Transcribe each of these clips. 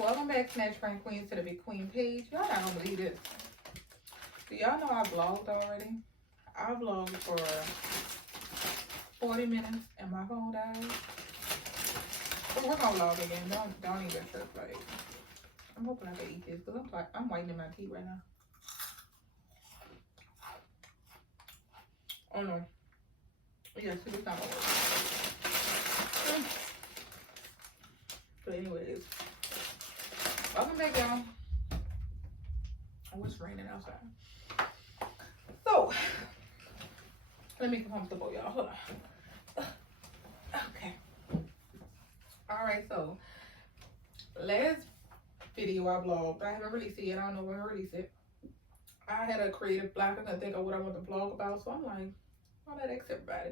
welcome back, Snatch Friend Queens, to the Big Queen page. Y'all not gonna believe this. Do y'all know I vlogged already? I vlogged for 40 minutes and my phone died. But we're gonna vlog again. Don't even trip. Like, I'm hoping I can eat this because I'm whitening my teeth right now. Oh no. Yeah, see, this not gonna work. But anyways, welcome back, y'all. Oh, it's raining outside. So, let me get comfortable, y'all. Hold on. Okay. Alright, so, last video I vlogged, I haven't released it yet. I don't know when I release it. I had a creative block. I couldn't think of what I want to vlog about, so I'm like, I'll let everybody.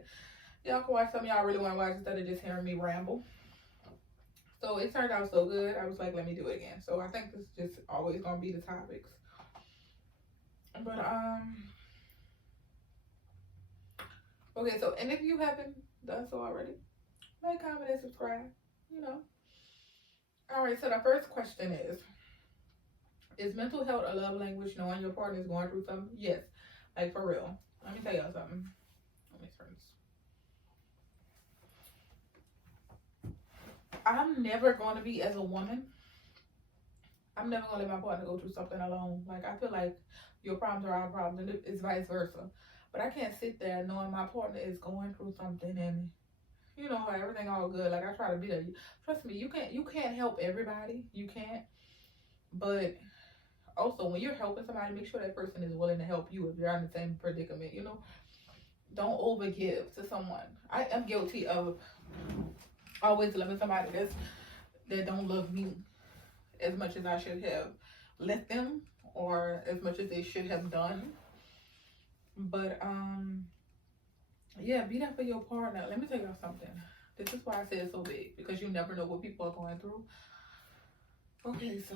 Y'all can watch something y'all really want to watch instead of just hearing me ramble. So it turned out so good, I was like, let me do it again. So I think this is just always gonna be the topics. But okay, so, and if you haven't done so already, like, comment, and subscribe, you know. Alright, so the first question is mental health a love language, knowing your partner is going through something? Yes, like, for real. Let me tell y'all something. Let me turn this. I'm never going to be, as a woman, I'm never going to let my partner go through something alone. Like, I feel like your problems are our problems, and it's vice versa. But I can't sit there knowing my partner is going through something and, you know, everything all good. Like, I try to be there. Trust me, you can't help everybody. You can't. But also, when you're helping somebody, make sure that person is willing to help you if you're in the same predicament, you know. Don't overgive to someone. I am guilty of always loving somebody that don't love me as much as I should have let them, or as much as they should have done. But yeah, be there for your partner. Let me tell y'all something. This is why I say it's so big, because you never know what people are going through. Okay, so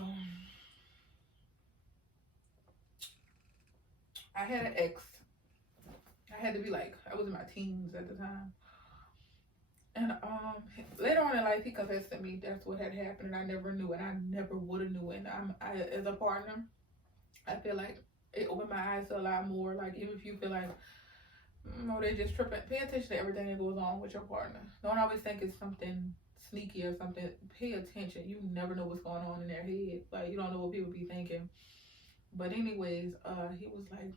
I had an ex. I had to be like, I was in my teens at the time. And later on in life, he confessed to me that's what had happened, and I never knew, and I never would have knew. And I, as a partner, I feel like it opened my eyes to a lot more. Like, even if you feel like, no, they just tripping, pay attention to everything that goes on with your partner. Don't always think it's something sneaky or something. Pay attention. You never know what's going on in their head. Like, you don't know what people be thinking. But anyways, he was like,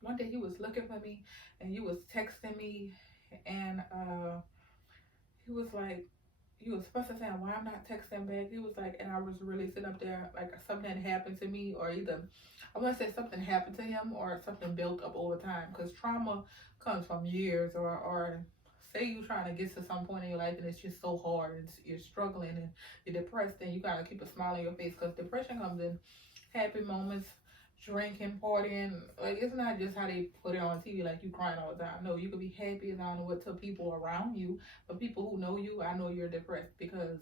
one day he was looking for me, and he was texting me, and he was like, he was fussing, saying why I'm not texting back. He was like, and I was really sitting up there like something had happened to me, or either I want to say something happened to him or something built up over time, because trauma comes from years, or say you're trying to get to some point in your life and it's just so hard, and you're struggling and you're depressed, and you gotta keep a smile on your face, because depression comes in happy moments, drinking, partying. Like, it's not just how they put it on TV, like you crying all the time. No, you could be happy, as I don't know what, to people around you, but people who know you, I know you're depressed. Because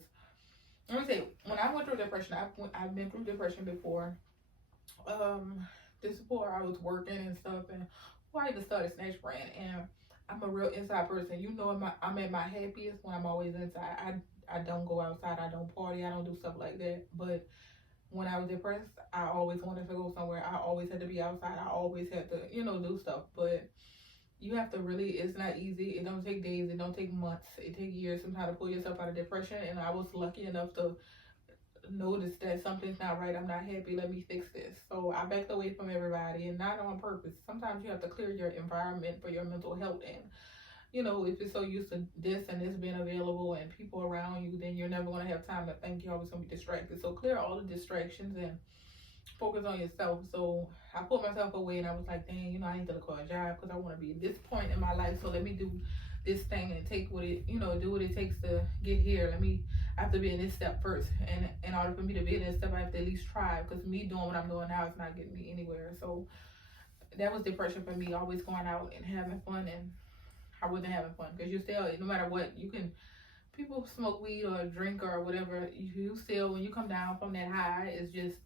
let me say, when I went through depression, I've been through depression before. This before I was working and stuff, and before I even started Snatch Brand, and I'm a real inside person. You know, I'm at my happiest when I'm always inside. I don't go outside, I don't party, I don't do stuff like that. But when I was depressed, I always wanted to go somewhere. I always had to be outside. I always had to, you know, do stuff. But you have to really, it's not easy. It don't take days. It don't take months. It takes years sometimes to pull yourself out of depression. And I was lucky enough to notice that something's not right. I'm not happy. Let me fix this. So I backed away from everybody, and not on purpose. Sometimes you have to clear your environment for your mental health. And you know, if you're so used to this and this being available and people around you, then you're never going to have time to think. You're always going to be distracted. So clear all the distractions and focus on yourself. So I put myself away, and I was like, dang, you know, I need to look for a job because I want to be at this point in my life. So let me do this thing and take what it, you know, do what it takes to get here. I have to be in this step first. And in order for me to be in this step, I have to at least try, because me doing what I'm doing now is not getting me anywhere. So that was depression for me, always going out and having fun, and I wasn't having fun, because you still, no matter what, you can, people smoke weed or drink or whatever, you still, when you come down from that high, it's just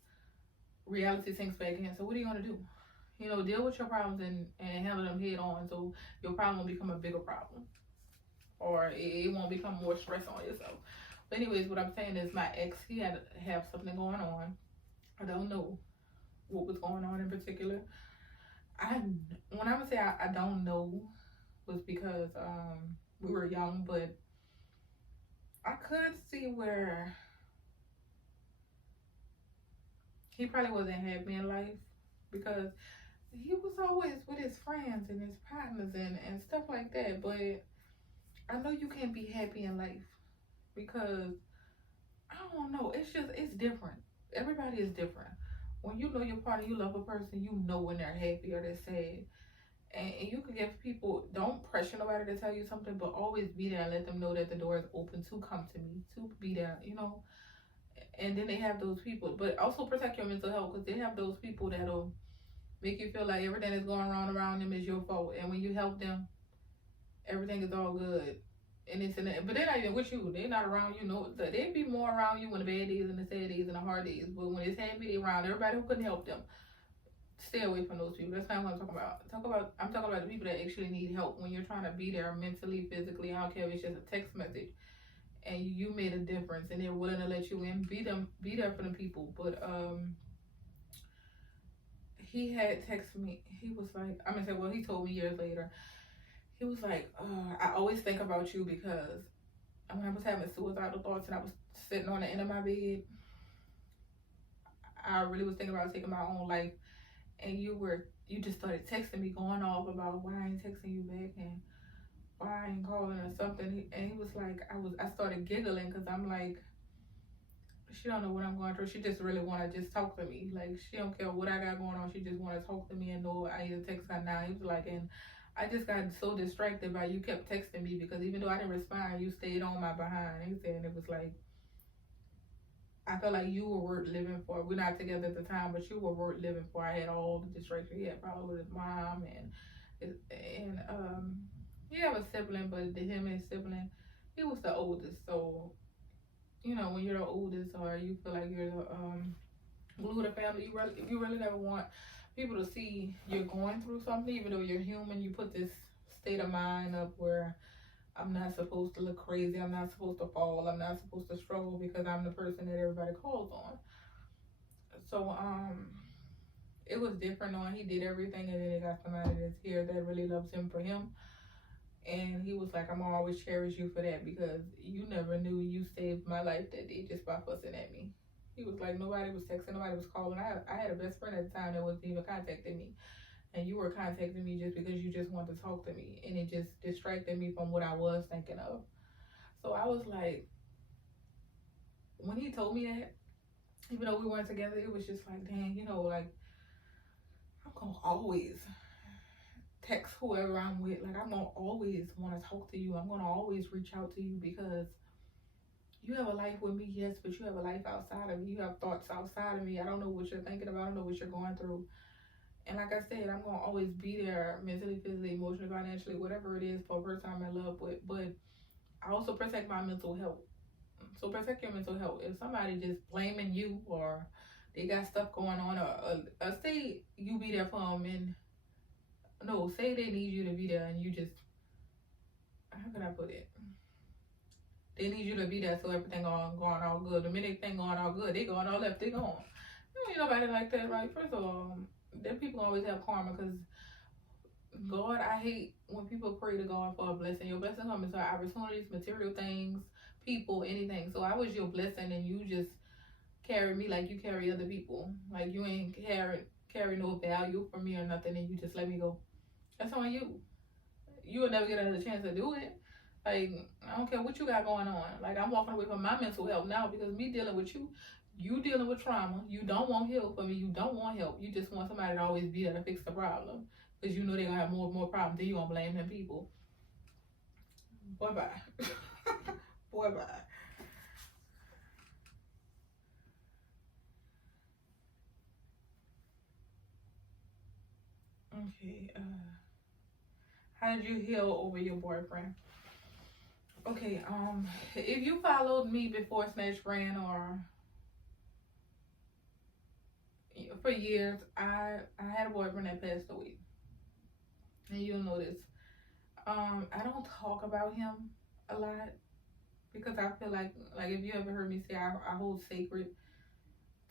reality sinks back in. So what are you going to do? You know, deal with your problems and handle them head on, so your problem will become a bigger problem, or it won't become more stress on yourself. But anyways, what I'm saying is my ex, he had to have something going on. I don't know what was going on in particular. I when I would say I don't know was because we were young, but I could see where he probably wasn't happy in life because he was always with his friends and his partners and stuff like that. But I know you can't be happy in life because I don't know. It's different. Everybody is different. When you know your partner, you love a person, you know when they're happy or they're sad. And you can give people, don't pressure nobody to tell you something, but always be there and let them know that the door is open to come to me, to be there, you know. And then they have those people, but also protect your mental health because they have those people that'll make you feel like everything that's going wrong around them is your fault. And when you help them, everything is all good. And it's in the, but they're not even with you. They're not around you. No, they'd be more around you when the bad days and the sad days and the hard days. But when it's happy, they around everybody who couldn't help them. Stay away from those people. That's not what I'm talking about. I'm talking about the people that actually need help when you're trying to be there mentally, physically. I don't care if it's just a text message and you made a difference and they're willing to let you in. Be there for the people. But he had texted me. He was like, I'm gonna say, well, he told me years later. He was like, I always think about you because when I was having suicidal thoughts and I was sitting on the end of my bed, I really was thinking about taking my own life. And you just started texting me, going off about why I ain't texting you back and why I ain't calling or something. And he was like, I started giggling because I'm like, she don't know what I'm going through. She just really want to just talk to me. Like, she don't care what I got going on. She just want to talk to me and know I need to text her now. He was like, and I just got so distracted by you kept texting me because even though I didn't respond, you stayed on my behind. He said, and it was like, I felt like you were worth living for. We're not together at the time, but you were worth living for. I had all the distractions. He had problems with his mom and he have a sibling, but him and his sibling, he was the oldest. So you know when you're the oldest or you feel like you're the glue of the family, you really never want people to see you're going through something, even though you're human. You put this state of mind up where I'm not supposed to look crazy. I'm not supposed to fall. I'm not supposed to struggle because I'm the person that everybody calls on. So it was different knowing he did everything and then he got somebody that's here that really loves him for him. And he was like, I'm gonna always cherish you for that because you never knew you saved my life that day just by fussing at me. He was like, nobody was texting, nobody was calling. I had a best friend at the time that wasn't even contacting me. And you were contacting me just because you just wanted to talk to me. And it just distracted me from what I was thinking of. So I was like, when he told me that, even though we weren't together, it was just like, dang, you know, like, I'm gonna always text whoever I'm with. Like, I'm gonna always want to talk to you. I'm gonna always reach out to you because you have a life with me, yes, but you have a life outside of me. You have thoughts outside of me. I don't know what you're thinking about. I don't know what you're going through. And like I said, I'm gonna always be there mentally, physically, emotionally, financially, whatever it is for a person I'm in love with. But I also protect my mental health. So protect your mental health. If somebody just blaming you or they got stuff going on, or say you be there for them, and no, say they need you to be there, and you just, how can I put it? They need you to be there so everything going all good. The minute everything going all good, they going all left, they gone. You ain't nobody like that, right? First of all, them people always have karma because God, I hate when people pray to God for a blessing. Your blessing comes to opportunities, material things, people, anything. So I was your blessing and you just carry me like you carry other people. Like you ain't carry no value for me or nothing and you just let me go. That's on you. You will never get another chance to do it. Like, I don't care what you got going on. Like, I'm walking away from my mental health now because me dealing with you dealing with trauma. You don't want help for me. You don't want help. You just want somebody to always be there to fix the problem. Because you know they're going to have more and more problems. Then you're going to blame them people. Boy, bye. Boy, bye. Okay, how did you heal over your boyfriend? Okay, if you followed me before Snatch Brand or for years, I had a boyfriend that passed away. And you'll notice, I don't talk about him a lot. because I feel like if you ever heard me say I hold sacred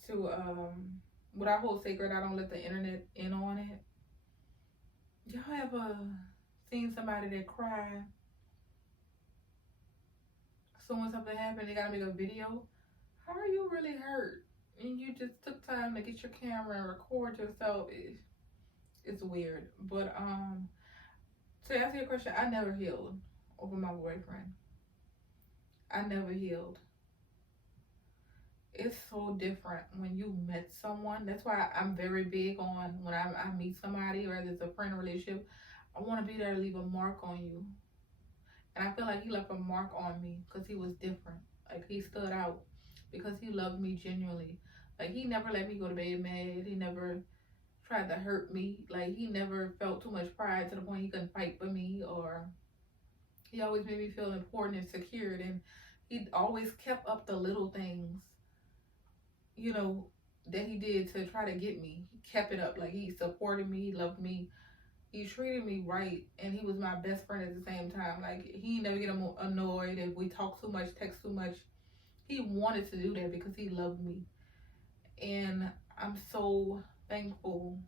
to what I hold sacred, I don't let the internet in on it. Y'all ever seen somebody that cried so when something happened, they gotta make a video? How are you really hurt? And you just took time to get your camera and record yourself. It's weird. But to answer your question, I never healed over my boyfriend. I never healed. It's so different when you met someone. That's why I'm very big on when I meet somebody, or it's a friend relationship, I want to be there to leave a mark on you. And I feel like he left a mark on me because he was different. Like, he stood out because he loved me genuinely. Like, he never let me go to bed mad. He never tried to hurt me. Like, he never felt too much pride to the point he couldn't fight for me, or he always made me feel important and secured. And he always kept up the little things, you know, that he did to try to get me. He kept it up. Like, he supported me, he loved me, he treated me right, and he was my best friend at the same time. Like, he never get annoyed if we talk too much, text too much. He wanted to do that because he loved me. And I'm so thankful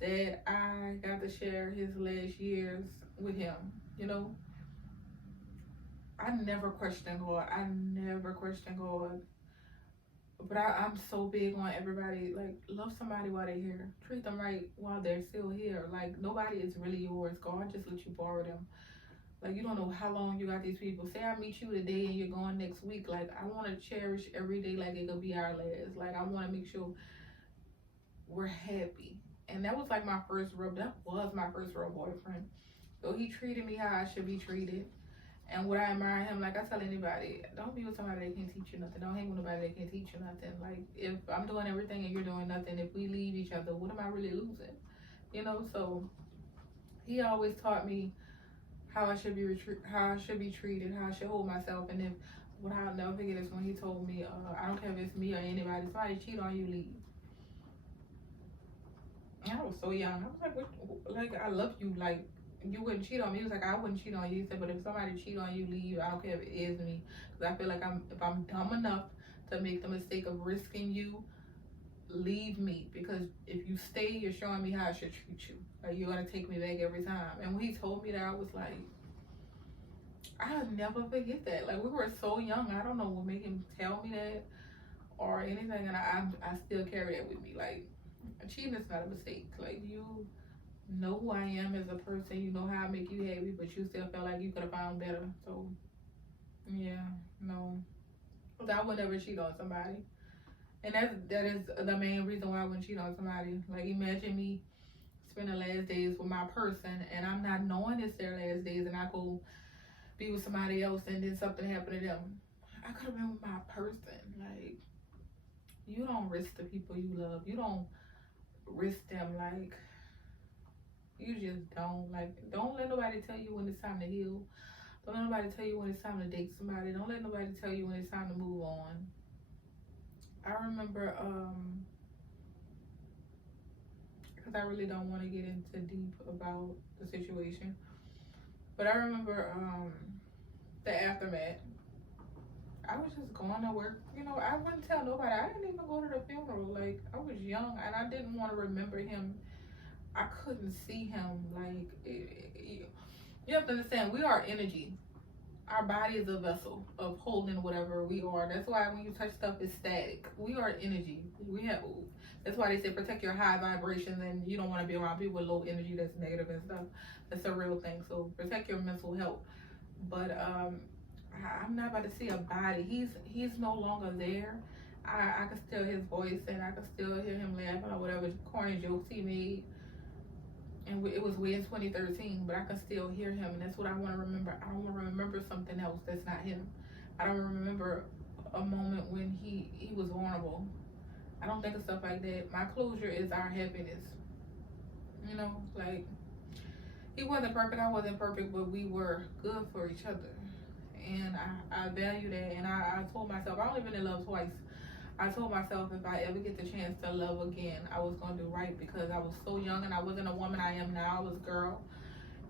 that I got to share his last years with him. You know, I never questioned God. I never questioned God. But I'm so big on everybody, like, love somebody while they're here. Treat them right while they're still here. Like, nobody is really yours. God just let you borrow them. Like, you don't know how long you got these people. Say I meet you today and you're going next week. Like, I want to cherish every day like it could be our last. Like, I want to make sure we're happy. And that was like my first real, that was my first real boyfriend. So he treated me how I should be treated. And would I admire him? Like I tell anybody, don't be with somebody that can't teach you nothing. Don't hang with nobody that can't teach you nothing. Like, if I'm doing everything and you're doing nothing, if we leave each other, what am I really losing? You know, so he always taught me how I should be how I should be treated, how I should hold myself. And if what I'll never forget is when he told me, I don't care if it's me or anybody, somebody cheat on you, leave. And I was so young. I was like, what? Like, I love you. Like, you wouldn't cheat on me. He was like, I wouldn't cheat on you. He said, but if somebody cheat on you, leave. I don't care if it is me. Because I feel like if I'm dumb enough to make the mistake of risking you, leave me. Because if you stay, you're showing me how I should treat you. Like, you're going to take me back every time. And when he told me that, I was like, I'll never forget that. Like, we were so young. I don't know what made him tell me that or anything. And I still carry that with me. Like, cheating is not a mistake. Like, you know who I am as a person, you know how I make you happy, but you still felt like you could have found better. So yeah, no, I would never cheat on somebody. And that is the main reason why I wouldn't cheat on somebody. Like, imagine me spending last days with my person and I'm not knowing it's their last days, and I go be with somebody else and then something happened to them. I could have been with my person. Like, you don't risk the people you love. You don't risk them. Like, you just don't. Like, don't let nobody tell you when it's time to heal. Don't let nobody tell you when it's time to date somebody. Don't let nobody tell you when it's time to move on. I remember, because I really don't want to get into deep about the situation, but I remember the aftermath. I was just going to work. You know, I wouldn't tell nobody. I didn't even go to the funeral. Like, I was young and I didn't want to remember him. I couldn't see him. Like, you have to understand, we are energy. Our body is a vessel of holding whatever we are. That's why when you touch stuff, it's static. We are energy. That's why they say protect your high vibrations, and you don't want to be around people with low energy that's negative and stuff. That's a real thing. So protect your mental health. But I'm not about to see a body. He's no longer there. I can still hear his voice, and I can still hear him laughing or whatever corny jokes he made. And it was way in 2013, but I can still hear him, and that's what I want to remember. I don't want to remember something else that's not him. I don't remember a moment when he was vulnerable. I don't think of stuff like that. My closure is our happiness. You know, like, he wasn't perfect, I wasn't perfect, but we were good for each other. And I value that, and I told myself, I only been in love twice. I told myself if I ever get the chance to love again, I was going to do right, because I was so young and I wasn't a woman I am now. I was a girl,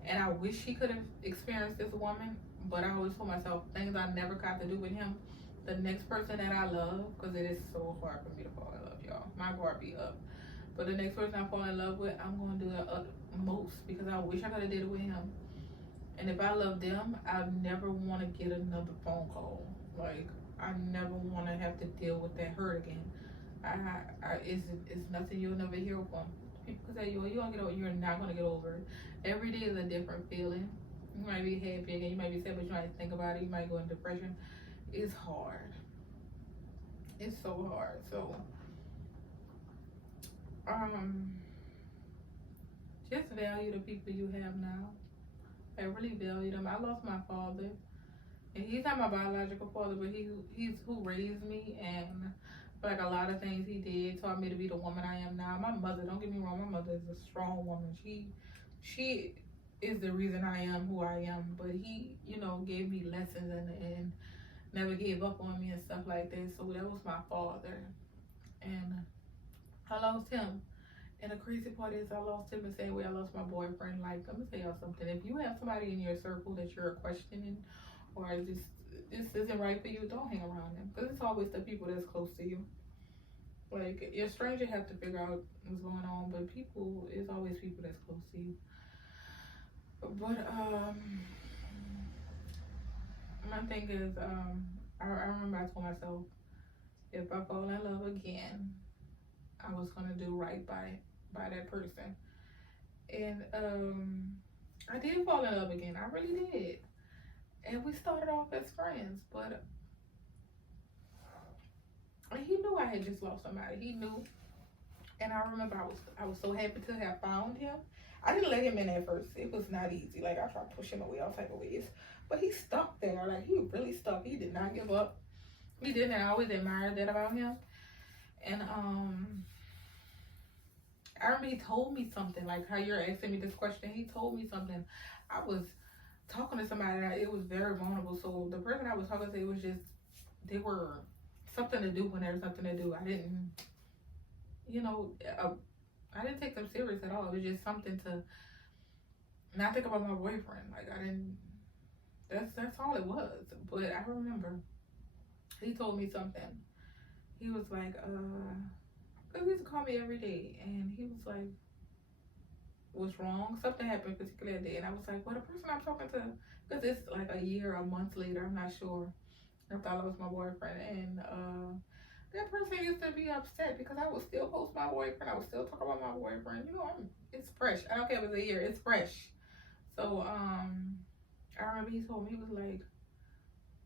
And I wish he could have experienced this woman, but I always told myself things I never got to do with him. The next person that I love, because it is so hard for me to fall in love, y'all. My guard be up. But the next person I fall in love with, I'm going to do the utmost because I wish I could have did it with him. And if I love them, I never want to get another phone call. Like, I never want to have to deal with that hurt again. It's nothing you'll never hear from. People say, you don't get over, you're not going to get over it. Every day is a different feeling. You might be happy again, you might be sad, but you might think about it, you might go into depression. It's hard. It's so hard. So, just value the people you have now. I really value them. I lost my father, and he's not my biological father, but he's who raised me, and like a lot of things he did taught me to be the woman I am now. My mother, don't get me wrong, my mother is a strong woman. She is the reason I am who I am, but he, gave me lessons and never gave up on me and stuff like that. So that was my father, and I lost him. And the crazy part is I lost him the same way I lost my boyfriend. Like, let me tell y'all something. If you have somebody in your circle that you're questioning or this isn't right for you, don't hang around them. Because it's always the people that's close to you. Like, your stranger have to figure out what's going on, but it's always people that's close to you. But, my thing is, I remember I told myself, if I fall in love again, I was going to do right by that person. And I did fall in love again. I really did. And we started off as friends, but he knew I had just lost somebody. He knew. And I remember I was so happy to have found him. I didn't let him in at first. It was not easy. Like, I tried pushing him away all type of ways. But he stuck there. Like, he really stuck. He did not give up. He didn't. I always admired that about him. And I remember he told me something, like how you're asking me this question. He told me something. I was talking to somebody, it was very vulnerable. So the person I was talking to, it was just, they were something to do when there was something to do. I didn't, I didn't take them serious at all. It was just something to not think about my boyfriend. Like, I didn't, that's all it was. But I remember he told me something. He was like, he used to call me every day, and he was like, what's wrong? Something happened particular day, and I was like, well, the person I'm talking to, because it's like a year, a month later, I'm not sure. I thought I was my boyfriend, and that person used to be upset because I would still post my boyfriend. I would still talk about my boyfriend. It's fresh. I don't care if it's a year. It's fresh. So I remember he told me, he was like,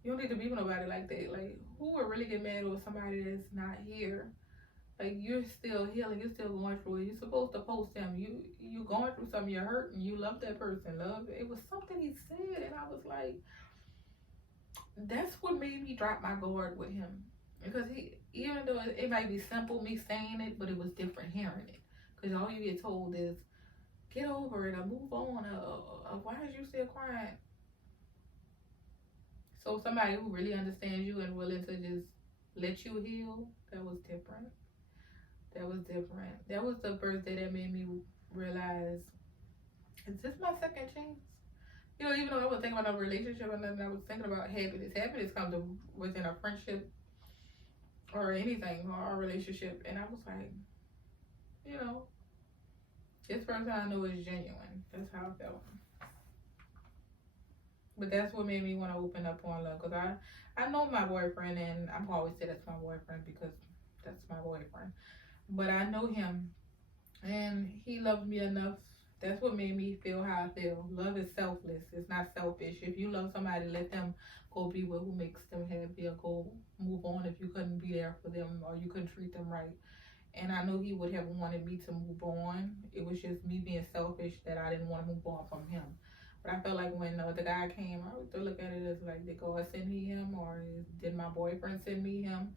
you don't need to be with nobody like that. Like, who would really get mad with somebody that's not here? Like, you're still healing, you're still going through it. You're supposed to post them. You going through something, you're hurting, you love that person. It was something he said, and I was like, that's what made me drop my guard with him. Because even though it might be simple, me saying it, but it was different hearing it. Because all you get told is, get over it, or move on, or why is you still crying? So somebody who really understands you and willing to just let you heal, that was different. That was different. That was the first day that made me realize, is this my second chance? Even though I was thinking about a relationship and nothing, I was thinking about happiness. Happiness comes within a friendship or anything, or a relationship. And I was like, this person I know is genuine. That's how I felt. But that's what made me want to open up on love. Because I know my boyfriend, and I'm always say that's my boyfriend because that's my boyfriend. But I know him, and he loves me enough. That's what made me feel how I feel. Love is selfless. It's not selfish. If you love somebody, let them go be with who makes them happy, or go move on if you couldn't be there for them or you couldn't treat them right. And I know he would have wanted me to move on. It was just me being selfish that I didn't want to move on from him. But I felt like when the guy came, I would look at it as like, did God send me him, or did my boyfriend send me him?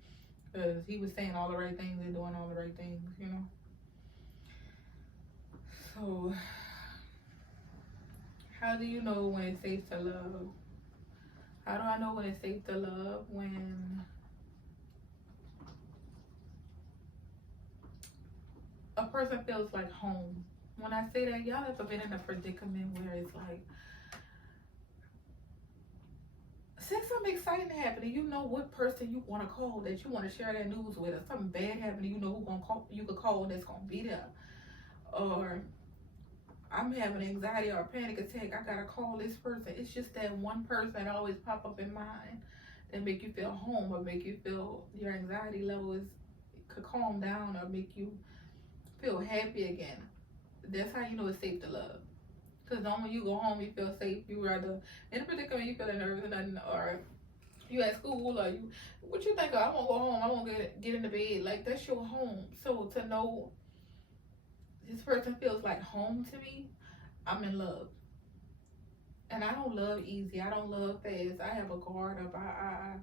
Because he was saying all the right things and doing all the right things, So, how do you know when it's safe to love? How do I know when it's safe to love? When a person feels like home. When I say that, y'all ever been in a predicament where it's like, say something exciting happening, you know what person you want to call, that you want to share that news with, or something bad happening, you know who gonna call, you could call that's gonna be there. Or I'm having anxiety or a panic attack, I gotta call this person. It's just that one person that always pop up in mind that make you feel home, or make you feel your anxiety level could calm down, or make you feel happy again. That's how you know it's safe to love. Because when you go home, you feel safe. You rather, in a predicament, you feeling nervous and nothing, or you at school, or you, what you think of? I won't go home. I won't get in the bed. Like, that's your home. So to know this person feels like home to me, I'm in love. And I don't love easy. I don't love fast. I have a guard up. I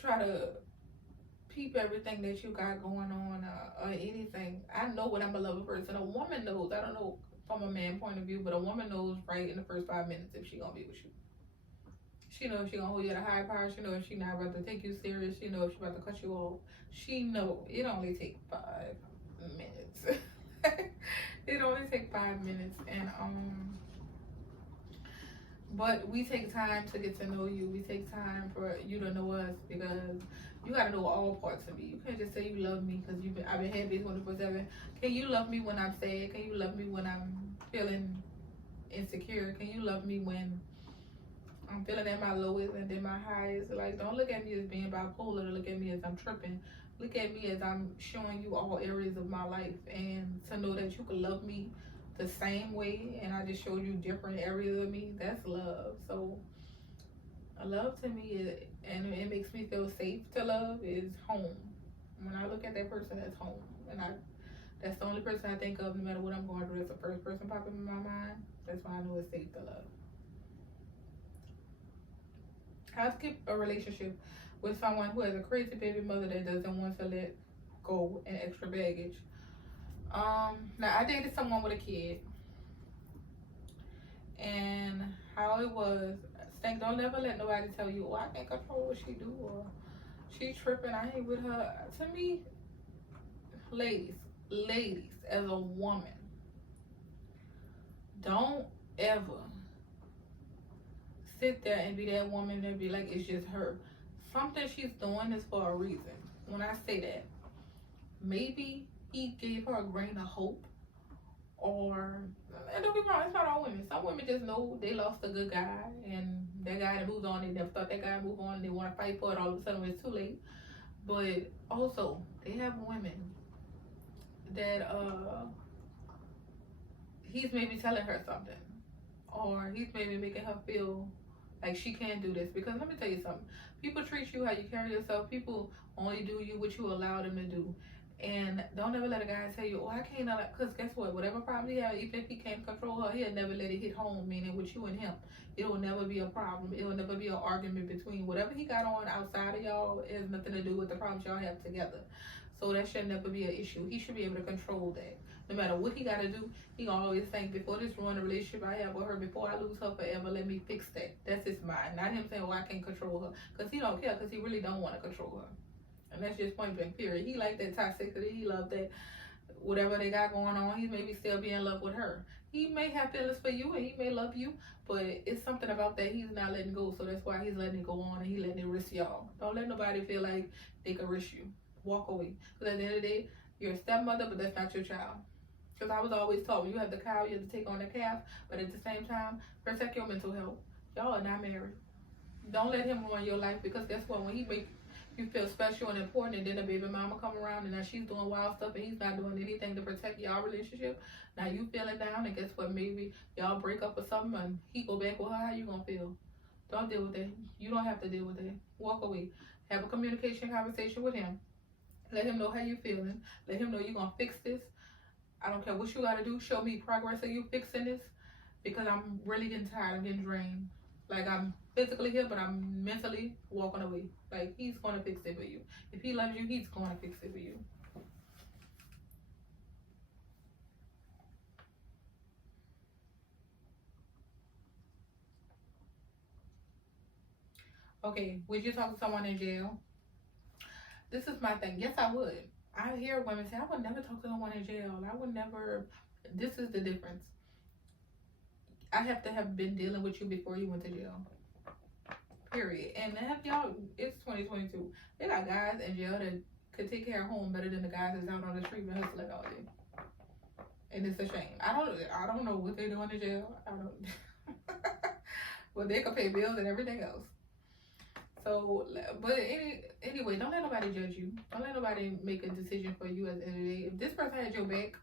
try to peep everything that you got going on, or anything. I know when I'm a lover person. A woman knows. I don't know from a man point of view, but a woman knows right in the first 5 minutes if she gonna be with you. She knows if she gonna hold you at a high power. She knows if she not about to take you serious. She knows if she about to cut you off. She know it only take 5 minutes. It only take 5 minutes, and but we take time to get to know you. We take time for you to know us, because you gotta know all parts of me. You can't just say you love me because I've been happy 24/7. Can you love me when I'm sad? Can you love me when I'm feeling insecure? Can you love me when I'm feeling at my lowest and then my highest? Like, don't look at me as being bipolar. Look at me as I'm tripping. Look at me as I'm showing you all areas of my life, and to know that you can love me the same way, and I just showed you different areas of me. That's love. So love to me, and it makes me feel safe to love, is home. When I look at that person, that's home, and that's the only person I think of no matter what I'm going through. That's the first person popping in my mind. That's why I know it's safe to love. How to keep a relationship with someone who has a crazy baby mother that doesn't want to let go, and extra baggage. Now I dated someone with a kid, and how it was. Think, don't ever let nobody tell you, oh, I can't control what she do, or she tripping, I ain't with her. To me, ladies, as a woman, don't ever sit there and be that woman and be like, it's just her. Something she's doing is for a reason. When I say that, maybe he gave her a grain of hope, or, and don't be wrong, it's not all women. Some women just know they lost a good guy, and that guy that moves on, they never thought that guy would move on, and they want to fight for it all of a sudden when it's too late. But also, they have women that he's maybe telling her something, or he's maybe making her feel like she can't do this. Because let me tell you something, people treat you how you carry yourself. People only do you what you allow them to do. And don't ever let a guy tell you, oh, I can't, because guess what, whatever problem he has, even if he can't control her, he'll never let it hit home, meaning with you and him. It will never be a problem. It will never be an argument between whatever he got on outside of y'all. It has nothing to do with the problems y'all have together. So that should never be an issue. He should be able to control that. No matter what he got to do, he gonna always think, before this ruin the relationship I have with her, before I lose her forever, let me fix that. That's his mind. Not him saying, oh, I can't control her. Because he don't care, because he really don't want to control her. And that's just point blank period. He like that toxicity. He love that whatever they got going on. He maybe still be in love with her. He may have feelings for you, and he may love you, but it's something about that he's not letting go. So that's why he's letting it go on, and he letting it risk y'all. Don't let nobody feel like they can risk you. Walk away. Because at the end of the day, you're a stepmother, but that's not your child. Because I was always taught, when you have the cow, you have to take on the calf. But at the same time, protect your mental health. Y'all are not married. Don't let him ruin your life, because guess what? When he make you feel special and important, and then the baby mama come around, and now she's doing wild stuff, and he's not doing anything to protect y'all relationship, now you feeling down, and guess what? Maybe y'all break up or something, and he go back with her. How you gonna feel? Don't deal with that. You don't have to deal with that. Walk away. Have a communication conversation with him. Let him know how you feeling. Let him know you're gonna fix this. I don't care what you gotta do. Show me progress of you fixing this, because I'm really getting tired. I'm getting drained. Like, I'm physically here, but I'm mentally walking away. Like, he's gonna fix it for you. If he loves you, he's gonna fix it for you. Okay, would you talk to someone in jail? This is my thing. Yes, I would. I hear women say, I would never talk to someone in jail. I would never This is the difference. I have to have been dealing with you before you went to jail. Period. And have y'all, it's 2022. They got guys in jail that could take care of home better than the guys that's out on the street and hustling all day. And it's a shame. I don't know what they do in the jail. I don't. Well, they could pay bills and everything else. So, but anyway, don't let nobody judge you. Don't let nobody make a decision for you at the end of the day. If this person had your back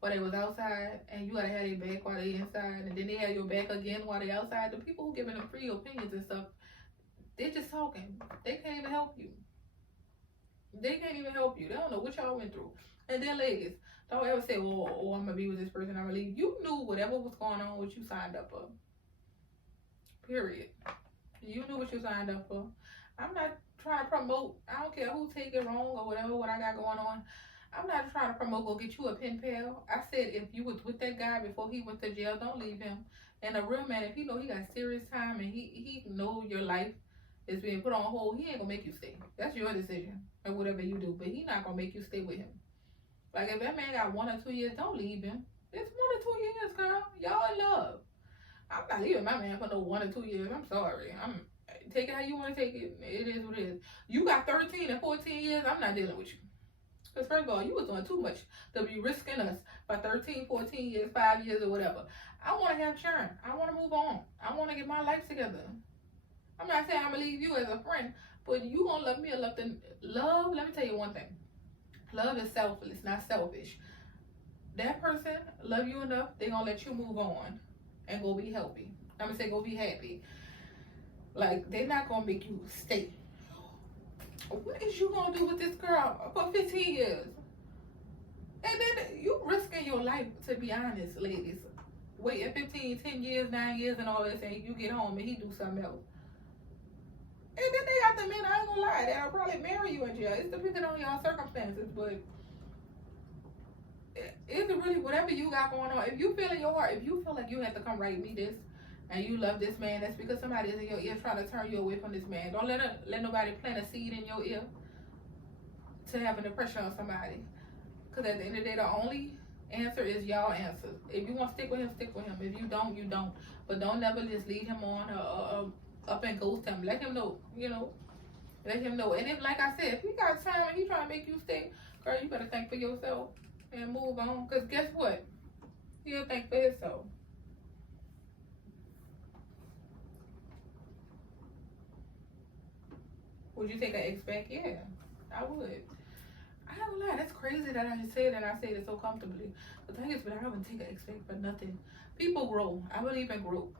while they was outside, and you gotta have their back while they inside, and then they have your back again while they outside, the people who giving them free opinions and stuff, they're just talking. They can't even help you. They can't even help you. They don't know what y'all went through. And then ladies, don't ever say, oh, I'm gonna be with this person, I'm gonna leave. You knew whatever was going on, what you signed up for. Period. You knew what you signed up for. I'm not trying to promote. I don't care who take it wrong or whatever, what I got going on. I'm not trying to promote, go get you a pen pal. I said if you was with that guy before he went to jail, don't leave him. And a real man, if he know he got serious time and he know your life is being put on hold, he ain't gonna make you stay. That's your decision or whatever you do. But he not gonna make you stay with him. Like if that man got 1 or 2 years, don't leave him. It's 1 or 2 years, girl. Y'all in love. I'm not leaving my man for no 1 or 2 years. I'm sorry. Take it how you want to take it. It is what it is. You got 13 and 14 years, I'm not dealing with you. Because first of all, you was doing too much to be risking us for 13, 14 years, 5 years or whatever. I want to have churn. I want to move on. I want to get my life together. I'm not saying I'm going to leave you as a friend, but you going to love me enough to love. Let me tell you one thing. Love is selfless, not selfish. That person love you enough, they going to let you move on and go be healthy. I'm going to say go be happy. Like, they're not going to make you stay. What is you going to do with this girl for 15 years? And then you risking your life, to be honest, ladies. Waiting 15, 10 years, 9 years and all this, and you get home and he do something else. And then they got the men, I ain't gonna lie, that'll probably marry you in jail. It's depending on y'all circumstances, but it's really whatever you got going on. If you feel in your heart, if you feel like you have to come write me this, and you love this man, that's because somebody is in your ear trying to turn you away from this man. Don't let nobody plant a seed in your ear to have an impression on somebody. Because at the end of the day, the only answer is y'all answer. If you want to stick with him, stick with him. If you don't, you don't. But don't never just lead him on up and ghost him. Let him know, Let him know. And if, like I said, if he got time and he trying to make you stay, girl, you better think for yourself and move on. Because guess what? He'll think for himself. Would you take an ex back? Yeah, I would. I don't lie, that's crazy that I just said that. I said it so comfortably. The thing is, but I wouldn't take an ex back for nothing. People grow. I believe in growth.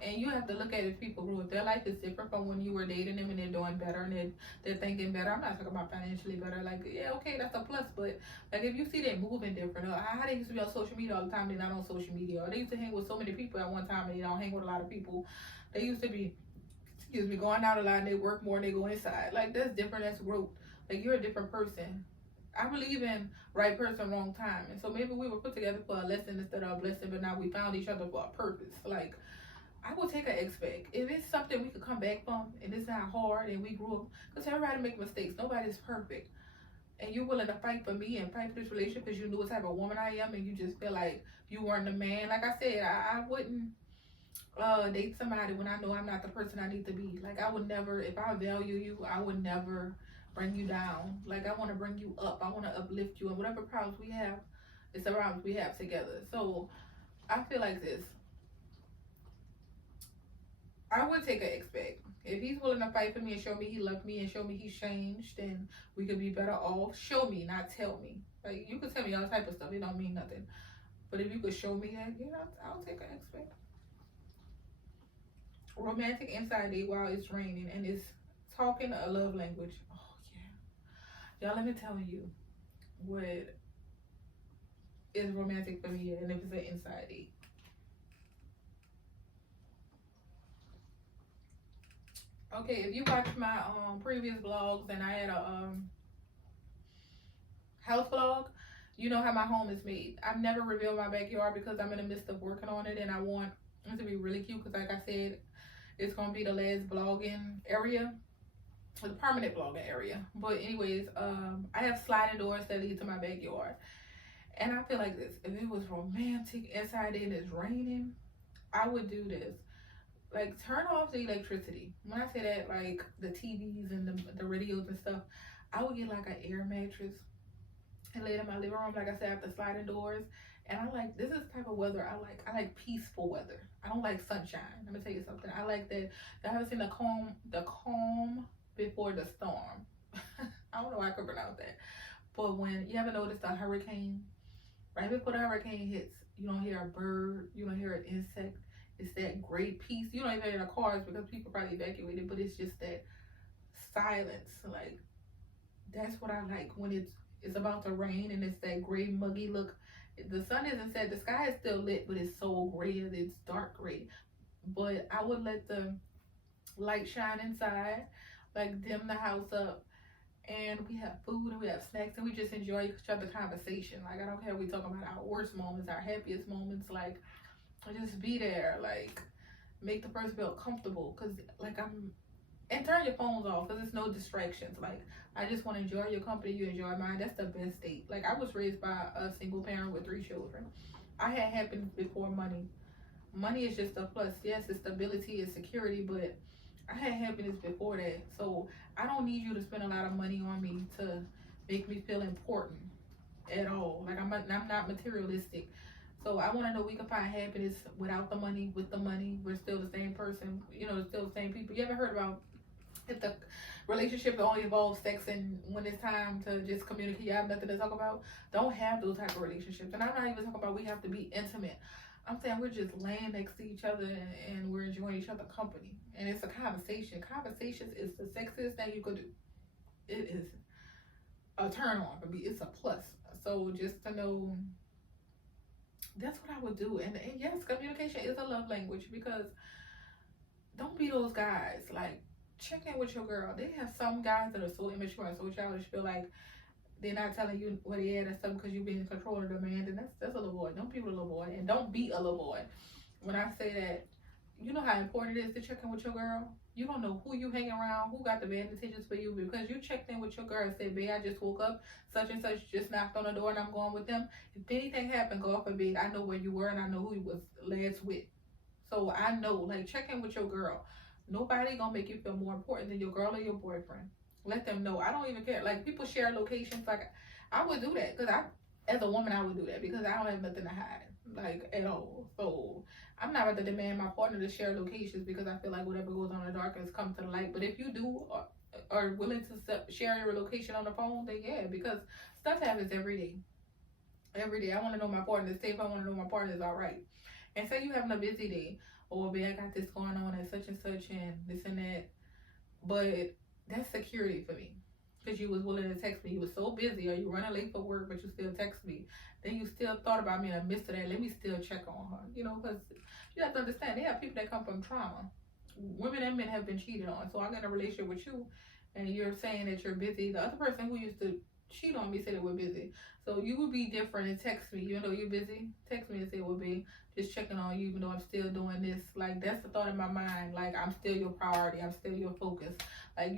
And you have to look at it if people grow. If their life is different from when you were dating them and they're doing better and they're thinking better. I'm not talking about financially better. Like, yeah, okay, that's a plus. But, like, if you see they moving different, or how they used to be on social media all the time, they're not on social media. Or they used to hang with so many people at one time and they don't hang with a lot of people. They used to be going out a lot and they work more and they go inside. Like, that's different. That's growth. Like, you're a different person. I believe in right person, wrong time. And so maybe we were put together for a lesson instead of a blessing, but now we found each other for a purpose. Like, I will take an ex back. If it's something we could come back from and it's not hard and we grew up, because everybody make mistakes. Nobody's perfect. And you're willing to fight for me and fight for this relationship because you knew what type of woman I am and you just feel like you weren't the man. Like I said, I wouldn't date somebody when I know I'm not the person I need to be. Like, I would never, if I value you, I would never bring you down. Like, I want to bring you up. I want to uplift you, and whatever problems we have, it's the problems we have together. So I feel like this. I would take an ex back. If he's willing to fight for me and show me he loved me and show me he's changed and we could be better off, show me, not tell me. Like, you could tell me all type of stuff, it don't mean nothing. But if you could show me that, I'll take an ex back. Romantic inside date while it's raining and it's talking a love language. Oh yeah, y'all, let me tell you what is romantic for me and if it's an inside date. Okay, if you watched my previous vlogs and I had a house vlog, you know how my home is made. I've never revealed my backyard because I'm in the midst of working on it and I want it to be really cute because, like I said, it's going to be the last vlogging area, the permanent vlogging area. But anyways, I have sliding doors that lead to my backyard. And I feel like this, if it was romantic inside and it's raining, I would do this. Like, turn off the electricity. When I say that, like the TVs and the radios and stuff, I would get like an air mattress and lay it in my living room. Like I said, after sliding doors. And I like, this is the type of weather I like. I like peaceful weather. I don't like sunshine. Let me tell you something. I like that. I haven't seen the calm before the storm. I don't know how I could pronounce that. But when you ever noticed a hurricane, right before the hurricane hits, you don't hear a bird, you don't hear an insect. It's that great peace. You don't even hear the cars because people probably evacuated, but it's just that silence. Like, that's what I like when it's about to rain and it's that gray muggy look. The sun isn't set, the sky is still lit, but it's so gray, it's dark gray. But I would let the light shine inside, like dim the house up, and we have food and we have snacks and we just enjoy each other's conversation. Like, I don't care if we talk about our worst moments, our happiest moments. Like, just be there. Like, make the person feel comfortable. Cause like and turn your phones off because there's no distractions. Like, I just want to enjoy your company, you enjoy mine. That's the best date. Like, I was raised by a single parent with 3 children. I had happiness before money. Money is just a plus. Yes, it's stability, it's security, but I had happiness before that. So I don't need you to spend a lot of money on me to make me feel important at all. Like, I'm not materialistic. So I want to know we can find happiness without the money, with the money. We're still the same person. You know, still the same people. You ever heard about if the relationship only involves sex and when it's time to just communicate, you have nothing to talk about? Don't have those type of relationships. And I'm not even talking about we have to be intimate. I'm saying we're just laying next to each other and we're enjoying each other's company. And it's a conversation. Conversations is the sexiest thing you could do. It is a turn on for me. It's a plus. So just to know, that's what I would do. And yes, communication is a love language, because don't be those guys. Like, check in with your girl. They have some guys that are so immature and so childish, feel like they're not telling you where they at or something because you've been in control of the man. And that's a little boy. Don't be with a little boy, and don't be a little boy. When I say that, you know how important it is to check in with your girl. You don't know who you hanging around, who got the bad intentions for you, because you checked in with your girl and said, babe, I just woke up, such and such just knocked on the door and I'm going with them. If anything happened, God forbid, I know where you were and I know who you was last with. So I know, like, check in with your girl. Nobody gonna make you feel more important than your girl or your boyfriend. Let them know. I don't even care. Like, people share locations. Like, I would do that because as a woman, I would do that because I don't have nothing to hide, like, at all. So I'm not about to demand my partner to share locations because I feel like whatever goes on in the dark has come to the light. But if you do or are willing to share your location on the phone, then yeah, because stuff happens every day. Every day. I want to know my partner is safe. I want to know my partner is all right. And say you having a busy day, or babe, I got this going on and such and this and that. But that's security for me. Because you was willing to text me. You was so busy, or you running late for work, but you still text me. Then you still thought about me in the midst of that. Let me still check on her. You know, because you have to understand, they have people that come from trauma. Women and men have been cheated on. So I got in a relationship with you, and you're saying that you're busy. The other person who used to cheat on me said they were busy. So you would be different and text me, even though you're busy. Text me and say, well, babe, just checking on you, even though I'm still doing this. Like, that's the thought in my mind. Like, I'm still your priority. I'm still your focus. Like,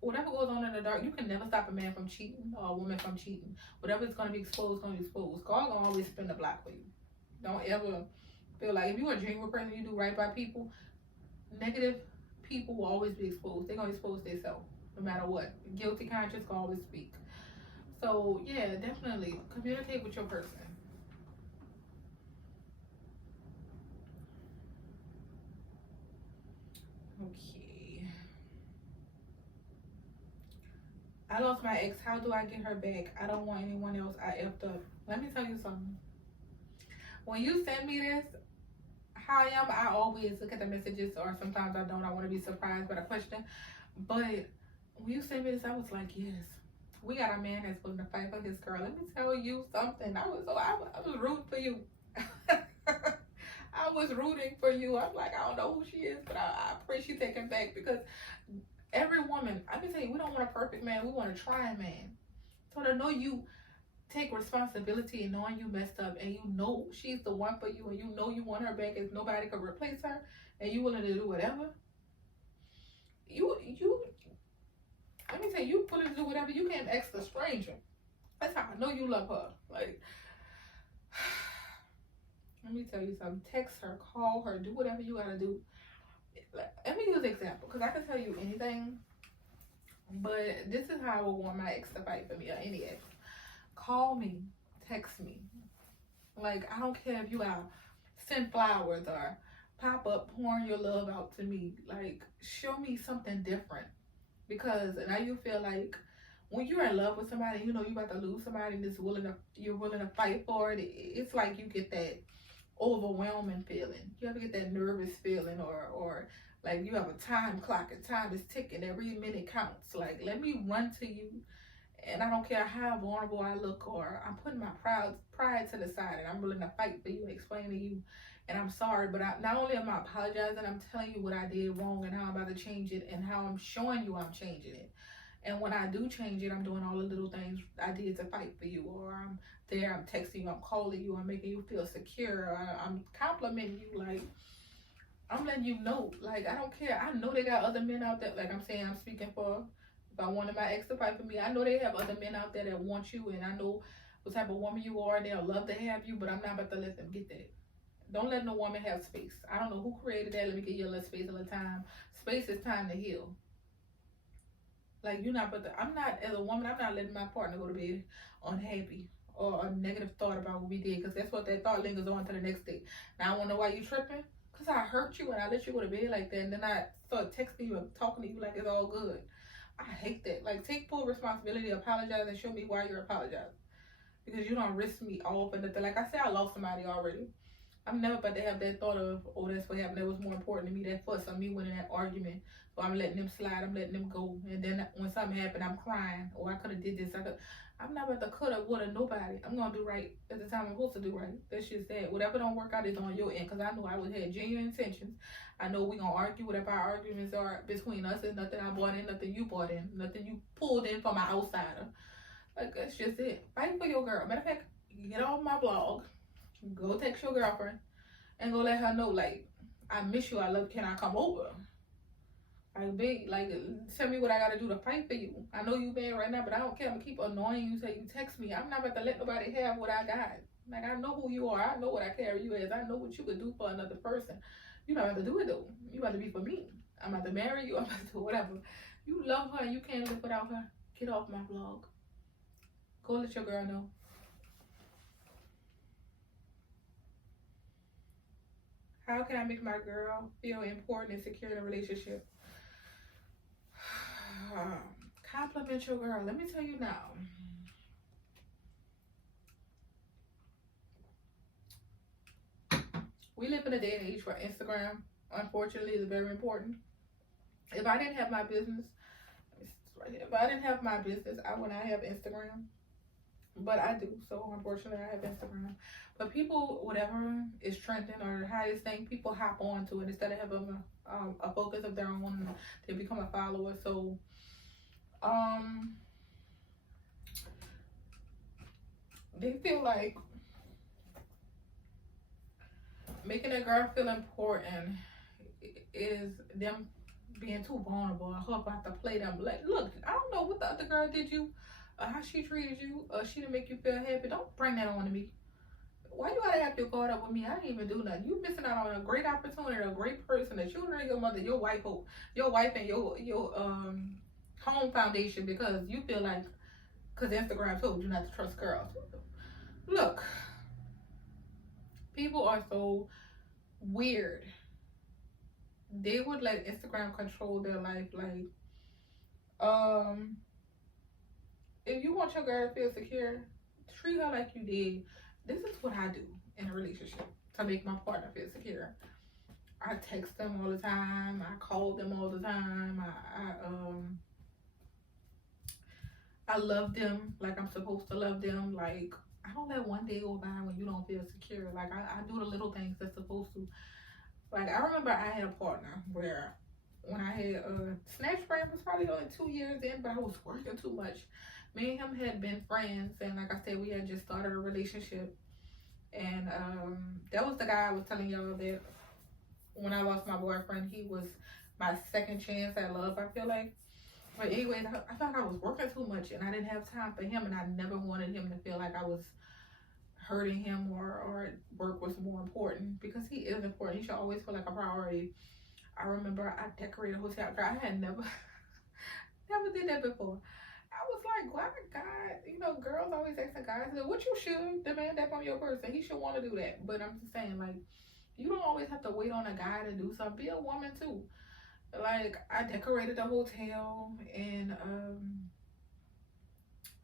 whatever goes on in the dark, you can never stop a man from cheating or a woman from cheating. Whatever's going to be exposed, going to be exposed. God going to always spin the block for you. Don't ever feel like, if you're a genuine person, you do right by people, negative people will always be exposed. They're going to expose themselves no matter what. Guilty conscience can always speak. So, yeah, definitely communicate with your person. Okay. I lost my ex. How do I get her back? I don't want anyone else. I effed up. Let me tell you something. When you send me this, how I am, I always look at the messages, or sometimes I don't. I want to be surprised by the question. But when you send me this, I was like, yes. We got a man that's willing to fight for his girl. Let me tell you something. I was rooting for you. I was rooting for you. I'm like, I don't know who she is, but I pray she take him back, because every woman, I can tell you, we don't want a perfect man. We want a trying man. So to know you take responsibility and knowing you messed up, and you know she's the one for you, and you know you want her back as nobody could replace her, and you willing to do whatever. Let me tell you, you willing to do whatever. You can't ask a stranger. That's how I know you love her. Like, Let me tell you something. Text her, call her, do whatever you gotta do. Let me use an example, because I can tell you anything, but this is how I would want my ex to fight for me, or any ex. Call me, text me. Like, I don't care if you gotta send flowers or pop up pouring your love out to me. Like, show me something different. Because now you feel like when you're in love with somebody, you know you about to lose somebody and you're willing to fight for it. It's like you get that overwhelming feeling. You ever get that nervous feeling, or like you have a time clock and time is ticking, every minute counts. Like, let me run to you, and I don't care how vulnerable I look, or I'm putting my pride to the side and I'm willing to fight for you and explain to you, and I'm sorry, but not only am I apologizing, I'm telling you what I did wrong and how I'm about to change it, and how I'm showing you I'm changing it. And when I do change it, I'm doing all the little things I did to fight for you, or I'm there, I'm texting you, I'm calling you, I'm making you feel secure, I'm complimenting you. Like, I'm letting you know, like, I don't care. I know they got other men out there. Like I'm saying, I'm speaking for, if I wanted my ex to fight for me, I know they have other men out there that want you, and I know what type of woman you are, and they'll love to have you, but I'm not about to let them get that. Don't let no woman have space. I don't know who created that. Let me give you a little space, a little time. Space is time to heal. Like, you're not, I'm not, as a woman, I'm not letting my partner go to bed unhappy or a negative thought about what we did, because that's what that thought lingers on to the next day. Now, I want to know why you tripping. Because I hurt you and I let you go to bed like that, and then I start texting you and talking to you like it's all good. I hate that. Like, take full responsibility, apologize, and show me why you're apologizing. Because you don't risk me off and nothing. Like I said, I lost somebody already. I'm never about to have that thought of, oh, that's what happened. That was more important to me. That fuss on me winning that argument. So I'm letting them slide. I'm letting them go. And then when something happened, I'm crying. Oh, I could have did this. I'm not about to coulda, woulda, nobody. I'm going to do right at the time I'm supposed to do right. That's just that. Whatever don't work out is on your end. Because I know I would have genuine intentions. I know we're going to argue. Whatever our arguments are between us, is nothing I bought in, nothing you bought in, nothing you pulled in from an outsider. Like, that's just it. Fight for your girl. Matter of fact, get off my blog. Go text your girlfriend and go let her know, like, I miss you, I love, can I come over? Like, big, like, tell me what I gotta do to fight for you. I know you bad right now, but I don't care. I'm gonna keep annoying you, say you text me. I'm not about to let nobody have what I got. Like, I know who you are. I know what I carry you as. I know what you could do for another person. You don't have to do it, though. You about to be for me. I'm about to marry you. I'm about to do whatever. You love her and you can't live without her. Get off my blog. Go let your girl know. How can I make my girl feel important and secure in a relationship? Compliment your girl. Let me tell you now. We live in a day and age where Instagram, unfortunately, is very important. If I didn't have my business, if I didn't have my business, I would not have Instagram. But I do, so unfortunately I have Instagram. But people, whatever is trending or the highest thing, people hop on to it instead of having a focus of their own. They become a follower. So, they feel like making a girl feel important is them being too vulnerable. I hope I have to play them. Like, look, I don't know what the other girl did you, how she treated you, she didn't make you feel happy. Don't bring that on to me. Why you gotta have to guard up with me? I didn't even do nothing. You missing out on a great opportunity, a great person, the children of your mother, your wife, and your home foundation, because you feel like, because Instagram told you not to trust girls. Look, people are so weird. They would let Instagram control their life. Like, if you want your girl to feel secure, treat her like you did. This is what I do in a relationship to make my partner feel secure. I text them all the time. I call them all the time. I love them like I'm supposed to love them. Like, I don't let one day go by when you don't feel secure. Like, I do the little things that's supposed to. Like, I remember I had a partner where when I had Snatch Brand was probably only 2 years in, but I was working too much. Me and him had been friends, and like I said, we had just started a relationship. And that was the guy I was telling y'all that when I lost my boyfriend, he was my second chance at love, I feel like. But anyways, I felt like I was working too much and I didn't have time for him, and I never wanted him to feel like I was hurting him or work was more important, because he is important. He should always feel like a priority. I remember I decorated a hotel. I had never never did that before. I was like, why God, girls always ask the guys, what you should demand that from your person. He should want to do that. But I'm just saying, like, you don't always have to wait on a guy to do something. Be a woman too. Like, I decorated the hotel, and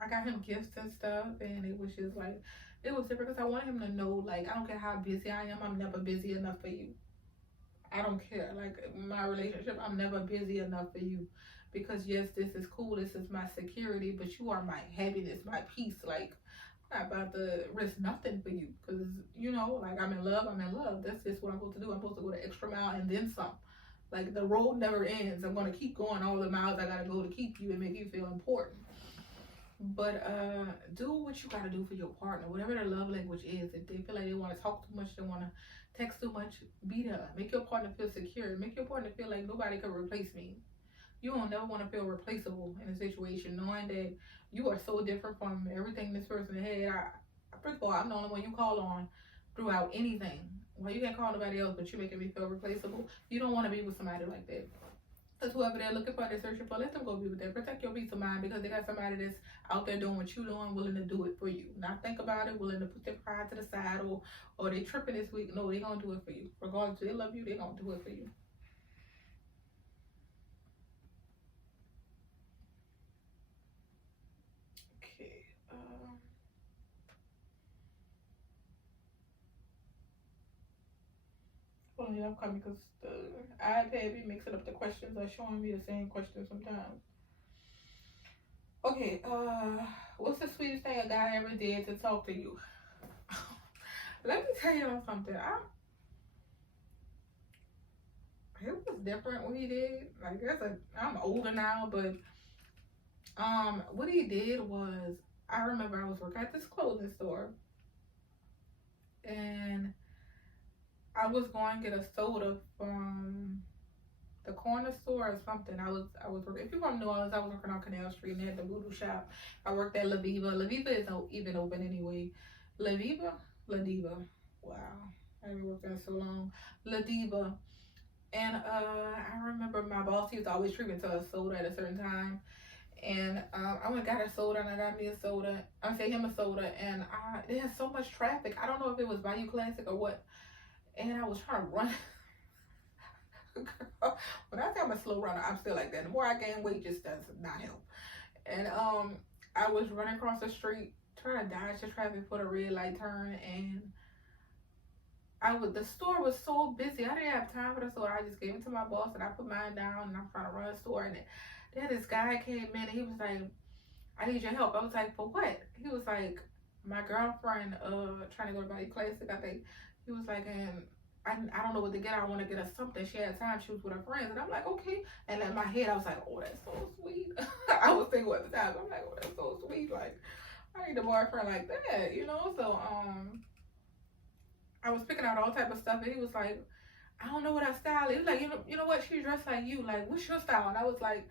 I got him gifts and stuff, and it was just like, it was different because I wanted him to know, like, I don't care how busy I am, I'm never busy enough for you. I don't care. Like, my relationship, I'm never busy enough for you. Because yes, this is cool, this is my security, but you are my happiness, my peace. Like, I'm not about to risk nothing for you. Because, like, I'm in love, That's just what I'm supposed to do. I'm supposed to go the extra mile and then some. Like, the road never ends. I'm going to keep going all the miles I got to go to keep you and make you feel important. But do what you got to do for your partner. Whatever their love language is. If they feel like they want to talk too much, they want to text too much, be there. Make your partner feel secure. Make your partner feel like nobody can replace me. You don't never want to feel replaceable in a situation, knowing that you are so different from everything this person had. First of all, I'm the only one you call on throughout anything. Well, you can't call nobody else, but you're making me feel replaceable. You don't want to be with somebody like that. Because whoever they're looking for, they're searching for, let them go be with them. Protect your peace of mind, because they got somebody that's out there doing what you're doing, willing to do it for you. Not think about it, willing to put their pride to the side, or they tripping this week. No, they going to do it for you. Regardless if they love you, they going to do it for you. Well, yeah, I'm coming because the iPad be mixing up the questions or showing me the same questions sometimes. Okay, what's the sweetest thing a guy ever did to talk to you? Let me tell you something. It was different what he did. Like, I'm older now, but what he did was, I remember I was working at this clothing store, and I was going to get a soda from the corner store or something. I was working. If you're from New Orleans, I was working on Canal Street and at the voodoo shop. I worked at La Viva. La Viva is not even open anyway. La Diva. Wow, I haven't worked there so long. La Diva. And I remember my boss, he was always treating to a soda at a certain time. And I went and got a soda, and I got me a soda. I said him a soda, and it had so much traffic. I don't know if it was Bayou Classic or what. And I was trying to run. Girl, when I say I'm a slow runner, I'm still like that. The more I gain weight, just does not help. And I was running across the street, trying to dodge the traffic for the red light turn, and the store was so busy. I didn't have time for the store. I just gave it to my boss, and I put mine down, and I'm trying to run the store. And then this guy came in, and he was like, I need your help. I was like, for what? He was like, my girlfriend trying to go to Bayou Classic, I think. He was like, and I don't know what to get. I want to get her something. She had time. She was with her friends. And I'm like, okay. And in my head, I was like, oh, that's so sweet. I was thinking at the time. I'm like, oh, that's so sweet. Like, I need a boyfriend like that, So, I was picking out all type of stuff. And he was like, I don't know what her style is. He was like, you know what? She dressed like you. Like, what's your style? And I was like,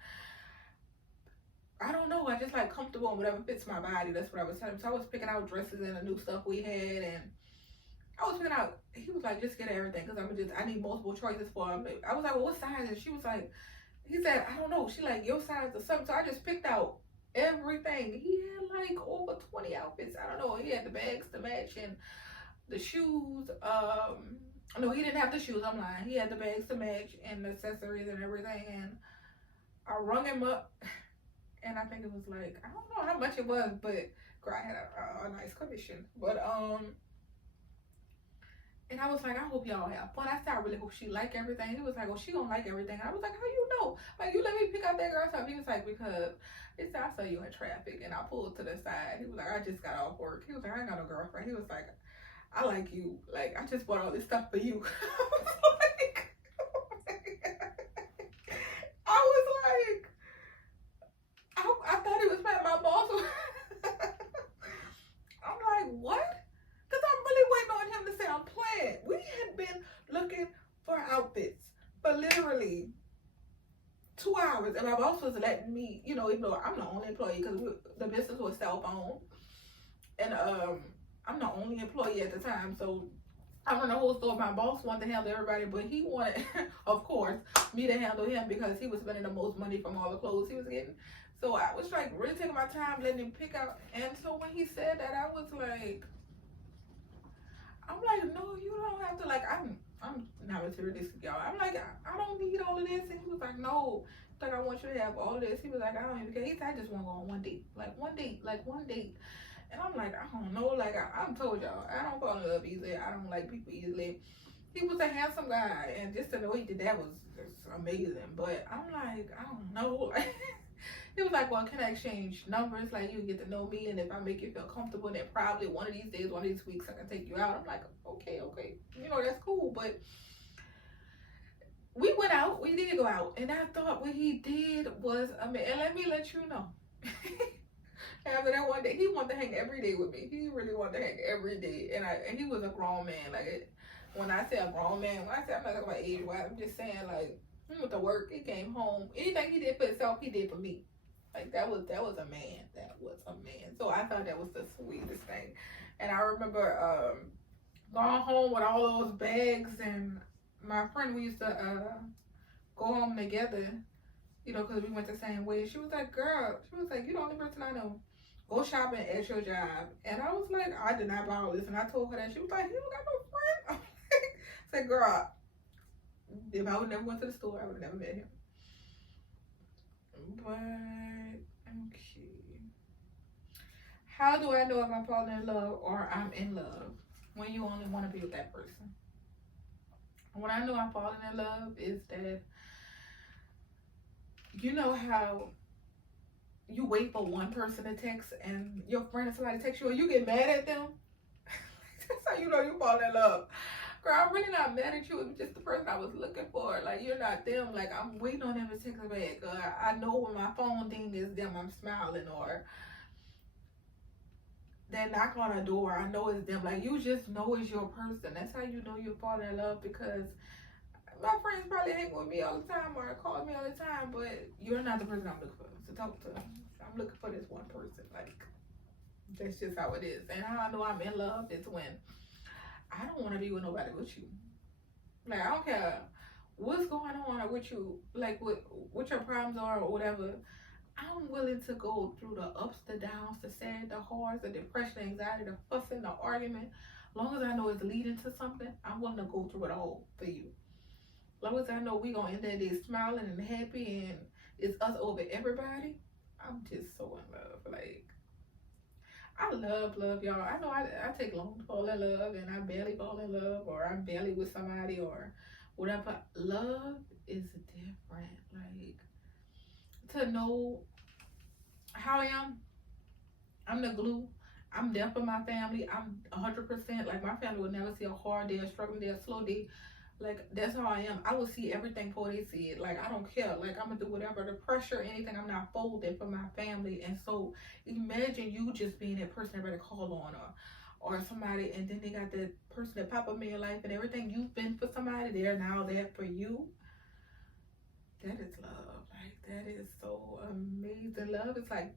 I don't know. I just like comfortable and whatever fits my body. That's what I was telling him. So I was picking out dresses and the new stuff we had, and I was picking out. He was like, just get everything, because I need multiple choices for him. I was like, well, what size? And she was like, he said, I don't know. She like, your size or something. So I just picked out everything. He had like over 20 outfits. I don't know. He had the bags to match and the shoes. No, he didn't have the shoes. I'm lying. He had the bags to match and the accessories and everything. And I rung him up. And I think it was like, I don't know how much it was, but girl, I had a nice commission. But and I was like, I hope y'all have fun. I said, I really hope she like everything. He was like, oh, she gonna like everything. And I was like, how you know? Like, you let me pick out that girl stuff. He was like, because it's I saw you in traffic, and I pulled to the side. He was like, I just got off work. He was like, I ain't got no girlfriend. He was like, I like you. Like, I just bought all this stuff for you. I was like, I thought he was playing my boss. I'm like, what? Because I'm really waiting on him to say I'm playing. We had been looking for outfits for literally 2 hours. And my boss was letting me, even though I'm the only employee, because the business was self-owned. And I'm the only employee at the time, so I run the whole store. My boss wanted to handle everybody, but he wanted, of course, me to handle him because he was spending the most money from all the clothes he was getting. So I was like really taking my time, letting him pick out. And so when he said that, I was like, I'm like, no, you don't have to. Like, I'm not materialistic, y'all. I'm like, I don't need all of this. And he was like, no, like I want you to have all of this. He was like, I don't even care. He said, I just want to go on one date, like one date. And I'm like, I don't know. Like I'm told y'all, I don't fall in love easily. I don't like people easily. He was a handsome guy, and just to know he did that was just amazing. But I'm like, I don't know. He was like, well, can I exchange numbers? Like, you get to know me, and if I make you feel comfortable, then probably one of these days, one of these weeks, I can take you out. I'm like, okay. You know, that's cool. But we went out. We did go out. And I thought what he did was, and let me let you know. After that one day, he wanted to hang every day with me. He really wanted to hang every day. And he was a grown man. Like, when I say a grown man, when I say I'm not talking about age-wise, I'm just saying, like, he went to work, he came home. Anything he did for himself, he did for me. Like, that was a man. That was a man. So I thought that was the sweetest thing. And I remember going home with all those bags, and my friend, we used to go home together, you know, because we went the same way. She was like, girl, you're the only person I know. Go shopping at your job. And I was like, I did not buy all this. And I told her that. She was like, you don't got no friend? I said, girl, if I would never went to the store, I would have never met him. But, okay. How do I know if I'm falling in love or I'm in love? When you only want to be with that person. When I know I'm falling in love is that, you know how you wait for one person to text and your friend or somebody text you and you get mad at them? That's how you know you fall in love. Girl, I'm really not mad at you. It was just the person I was looking for. Like, you're not them. Like, I'm waiting on them to text me back. I know when my phone ding is them, I'm smiling. Or they knock on a door, I know it's them. Like, you just know it's your person. That's how you know you fall in love, because my friends probably hang with me all the time or call me all the time, but you're not the person I'm looking for to talk to. I'm looking for this one person. Like, that's just how it is. And how I know I'm in love is when I don't want to be with nobody with you. Like, I don't care what's going on with you, like what your problems are or whatever. I'm willing to go through the ups, the downs, the sad, the hard, the depression, the anxiety, the fussing, the argument. As long as I know it's leading to something, I'm willing to go through it all for you. As long as I know we gonna end that day smiling and happy and it's us over everybody, I'm just so in love. Like, I love y'all. I know I take long to fall in love, and I barely fall in love, or I'm barely with somebody or whatever. Love is different. Like, to know how I am, I'm the glue. I'm there for my family. I'm 100%. Like, my family will never see a hard day, a struggling day, a slow day. Like, that's how I am. I will see everything before they see it. Like, I don't care. Like, I'm gonna do whatever, the pressure, anything. I'm not folding for my family. And so imagine you just being that person everybody call on, or somebody, and then they got that person that pop up in your life, and everything you've been for somebody, they're now there for you. That is love. Like, that is so amazing. Love is like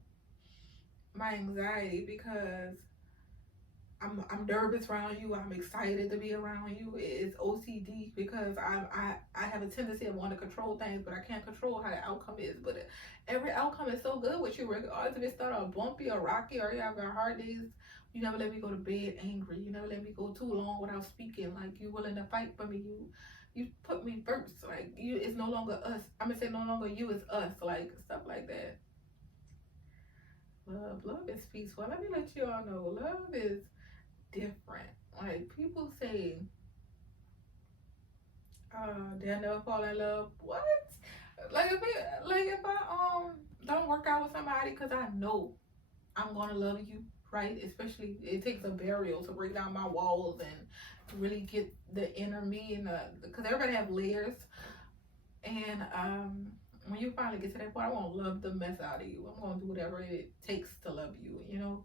my anxiety, because I'm nervous around you. I'm excited to be around you. It's OCD, because I have a tendency of wanting to control things, but I can't control how the outcome is. But every outcome is so good with you, regardless if it started off bumpy or rocky or you have hard days. You never let me go to bed angry. You never let me go too long without speaking. Like, you willing to fight for me. You put me first. Like, it's no longer us. I'm gonna say no longer you, it's us. Like, stuff like that. Love is peaceful. Let me let you all know, love is different. Like, people say they'll never fall in love. What? Like, if I don't work out with somebody because I know I'm gonna love you, right? Especially, it takes a burial to break down my walls and really get the inner me, and because everybody have layers. And when you finally get to that point, I won't love the mess out of you. I'm gonna do whatever it takes to love you, you know.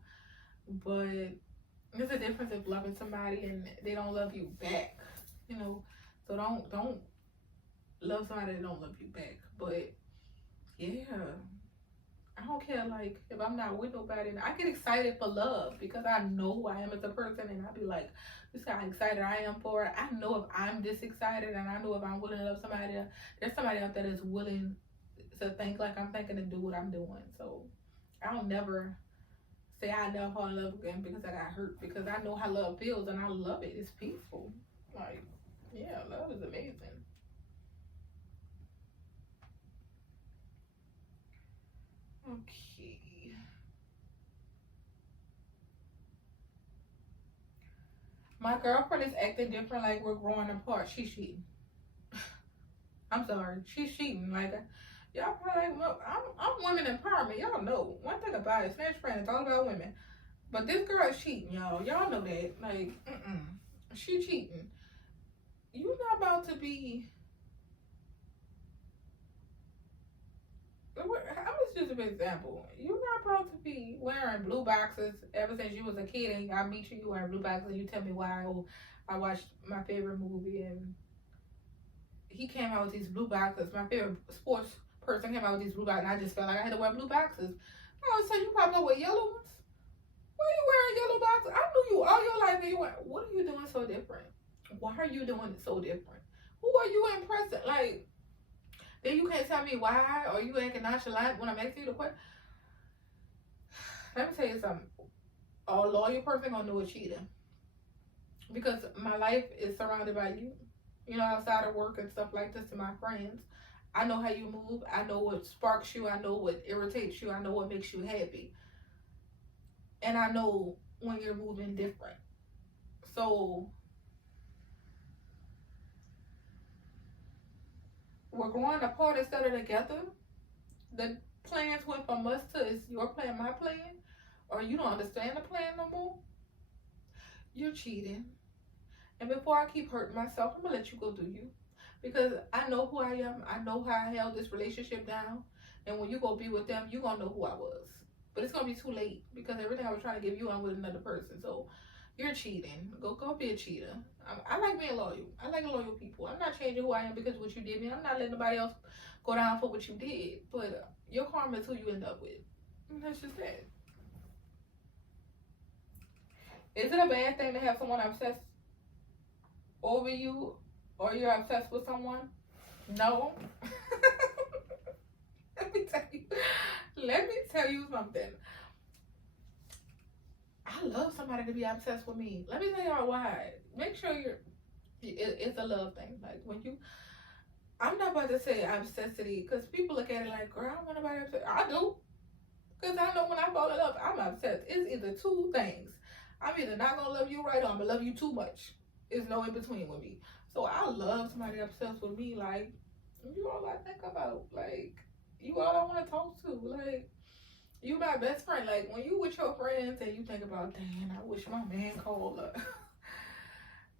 But there's a difference of loving somebody and they don't love you back, you know. So don't love somebody that don't love you back. But yeah, I don't care, like, if I'm not with nobody. And I get excited for love because I know who I am as a person, and I be like, this is how excited I am for it. I know if I'm this excited, and I know if I'm willing to love somebody, there's somebody out there that's willing to think like I'm thinking and do what I'm doing. So I don't never say I never fall in love again because I got hurt, because I know how love feels and I love it. It's peaceful. Like, yeah, love is amazing. Okay. My girlfriend is acting different, like we're growing apart. She's cheating. I'm sorry. She's cheating. Like, y'all probably like, well, I'm women empowerment. Y'all know. One thing about it, Snatch Friend, it's all about women. But this girl is cheating, y'all. Y'all know that. Like, she cheating. You're not about to be. I'm just an example. You're not about to be wearing blue boxes ever since you was a kid, and I meet you wearing blue boxes, and you tell me why. Oh, I watched my favorite movie, and he came out with these blue boxes. My favorite sports person came out with these blue boxes, and I just felt like I had to wear blue boxes. I was saying, you probably wear yellow ones. Why are you wearing yellow boxes? I knew you all your life, and you went, what are you doing so different? Why are you doing it so different? Who are you impressing? Like, then you can't tell me why, or you acting nonchalant when I'm asking you the question. Let me tell you something. A loyal person gonna know a cheater, because my life is surrounded by you. You know, outside of work and stuff like this, to my friends, I know how you move. I know what sparks you. I know what irritates you. I know what makes you happy, and I know when you're moving different. So we're growing apart instead of together. The plans went from us to it's your plan, my plan, or you don't understand the plan no more. You're cheating. And before I keep hurting myself, I'm gonna let you go do you. Because I know who I am. I know how I held this relationship down. And when you go be with them, you're gonna know who I was. But it's gonna be too late, because everything I was trying to give you, I'm with another person. So you're cheating. Go be a cheater. I like being loyal. I like loyal people. I'm not changing who I am because of what you did me. I'm not letting nobody else go down for what you did. But your karma is who you end up with. And that's just that. Is it a bad thing to have someone obsessed over you, or you're obsessed with someone? No. Let me tell you something. I love somebody to be obsessed with me. Let me tell y'all why. Make sure it's a love thing. Like, when you, I'm not about to say obsessity, because people look at it like, girl, I don't want nobody obsessed. I do. Because I know when I fall in love, I'm obsessed. It's either two things. I'm either not going to love you right, or I'm going to love you too much. There's no in between with me. So I love somebody obsessed with me. Like, you all I think about. Like, you all I want to talk to. Like, you my best friend. Like, when you with your friends and you think about, dang, I wish my man called her.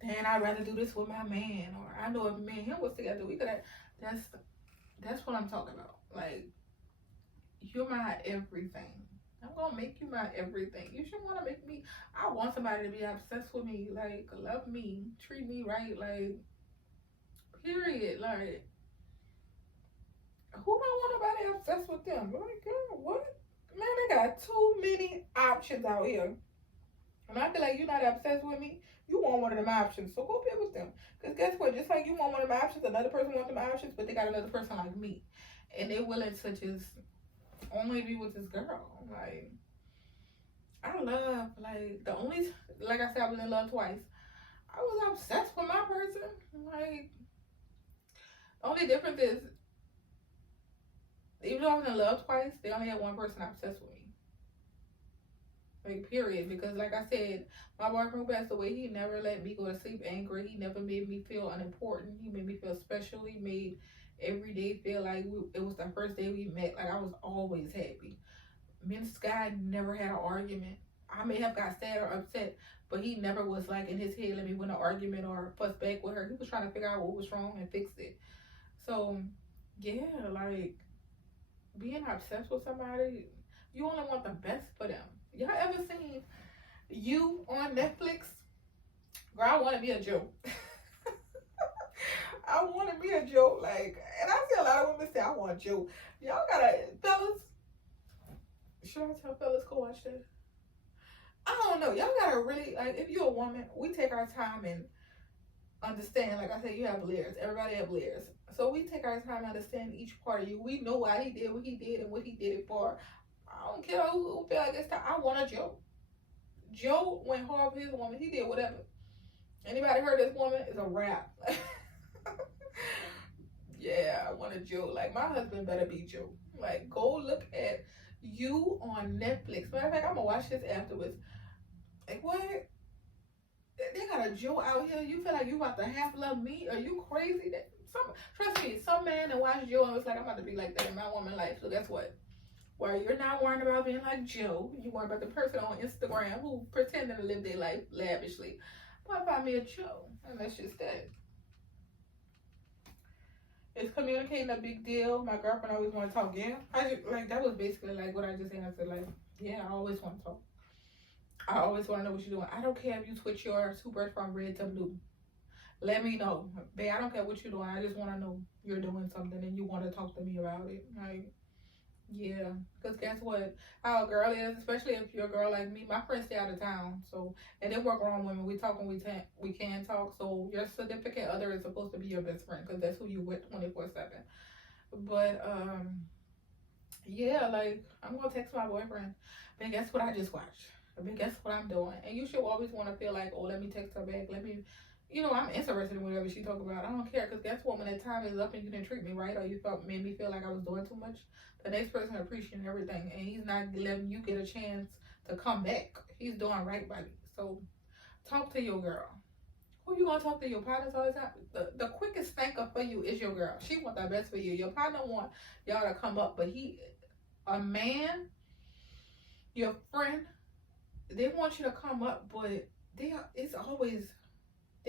Dang, I'd rather do this with my man. Or I know if me and him was together, we could have. That's what I'm talking about. Like, you're my everything. I'm gonna make you my everything. You should want to make me. I want somebody to be obsessed with me. Like, love me, treat me right. Like, period. Like, who don't want nobody obsessed with them? Like, girl, what? Man, they got too many options out here. And I feel like you're not obsessed with me. You want one of them options, so go be with them. Because guess what? Just like you want one of them options, another person wants them options, but they got another person like me, and they're willing to just only be with this girl. Like, I love, like, the only, like I said, I was in love twice. I was obsessed with my person. Like, the only difference is, even though I was in love twice, they only had one person obsessed with me. Like, period. Because, like I said, my boyfriend who passed away, he never let me go to sleep angry. He never made me feel unimportant. He made me feel special. He made every day feel like it was the first day we met. Like, I was always happy. Me and this guy never had an argument. I may have got sad or upset, but he never was like in his head, let me win an argument or fuss back with her. He was trying to figure out what was wrong and fix it. So, yeah, like, being obsessed with somebody, you only want the best for them. Y'all ever seen You on Netflix? Girl, I want to be a joke. I want to be a joke. Like, and I see a lot of women say, I want a joke. Y'all gotta, fellas, Should I tell fellas go watch that? I don't know. Y'all gotta really, like, if you're a woman, we take our time and understand. Like I said, you have layers. Everybody have layers. So we take our time and understand each part of you. We know why he did what he did and what he did it for. I don't care who feel like it's time. I want a Joe. Joe went hard for his woman. He did whatever. Anybody heard this woman? It's a rap. Yeah, I want a Joe. Like, my husband better be Joe. Like, go look at You on Netflix. Matter of fact, I'm gonna watch this afterwards. Like, what? They got a Joe out here. You feel like you about to half love me? Are you crazy? Trust me, some man that watched Joe and was like, I'm about to be like that in my woman life. So guess what? While you're not worrying about being like Joe, you worry about the person on Instagram who pretending to live their life lavishly. But find me a Joe, and that's just that. Is communicating a big deal? My girlfriend always want to talk. Yeah, like that was basically like what I just answered. Like, yeah, I always want to talk. I always want to know what you're doing. I don't care if you switch your toothbrush from red to blue. Let me know, babe. I don't care what you're doing. I just want to know you're doing something and you want to talk to me about it. Like, yeah, because guess what? How a girl is, especially if you're a girl like me. My friends stay out of town, so and they work around women. We talk when we can talk. So your significant other is supposed to be your best friend because that's who you with 24/7. But yeah, like I'm gonna text my boyfriend. But guess what I just watched? I mean, guess what I'm doing? And you should always want to feel like, oh, let me text her back. Let me, I'm interested in whatever she talk about. I don't care because guess what? When that time is up and you didn't treat me right or you made me feel like I was doing too much, the next person appreciating everything and he's not letting you get a chance to come back. He's doing right by me. So talk to your girl. Who you gonna talk to? Your partners all the time? The quickest thanker for you is your girl. She want the best for you. Your partner want y'all to come up, but a man, your friend, they want you to come up, but they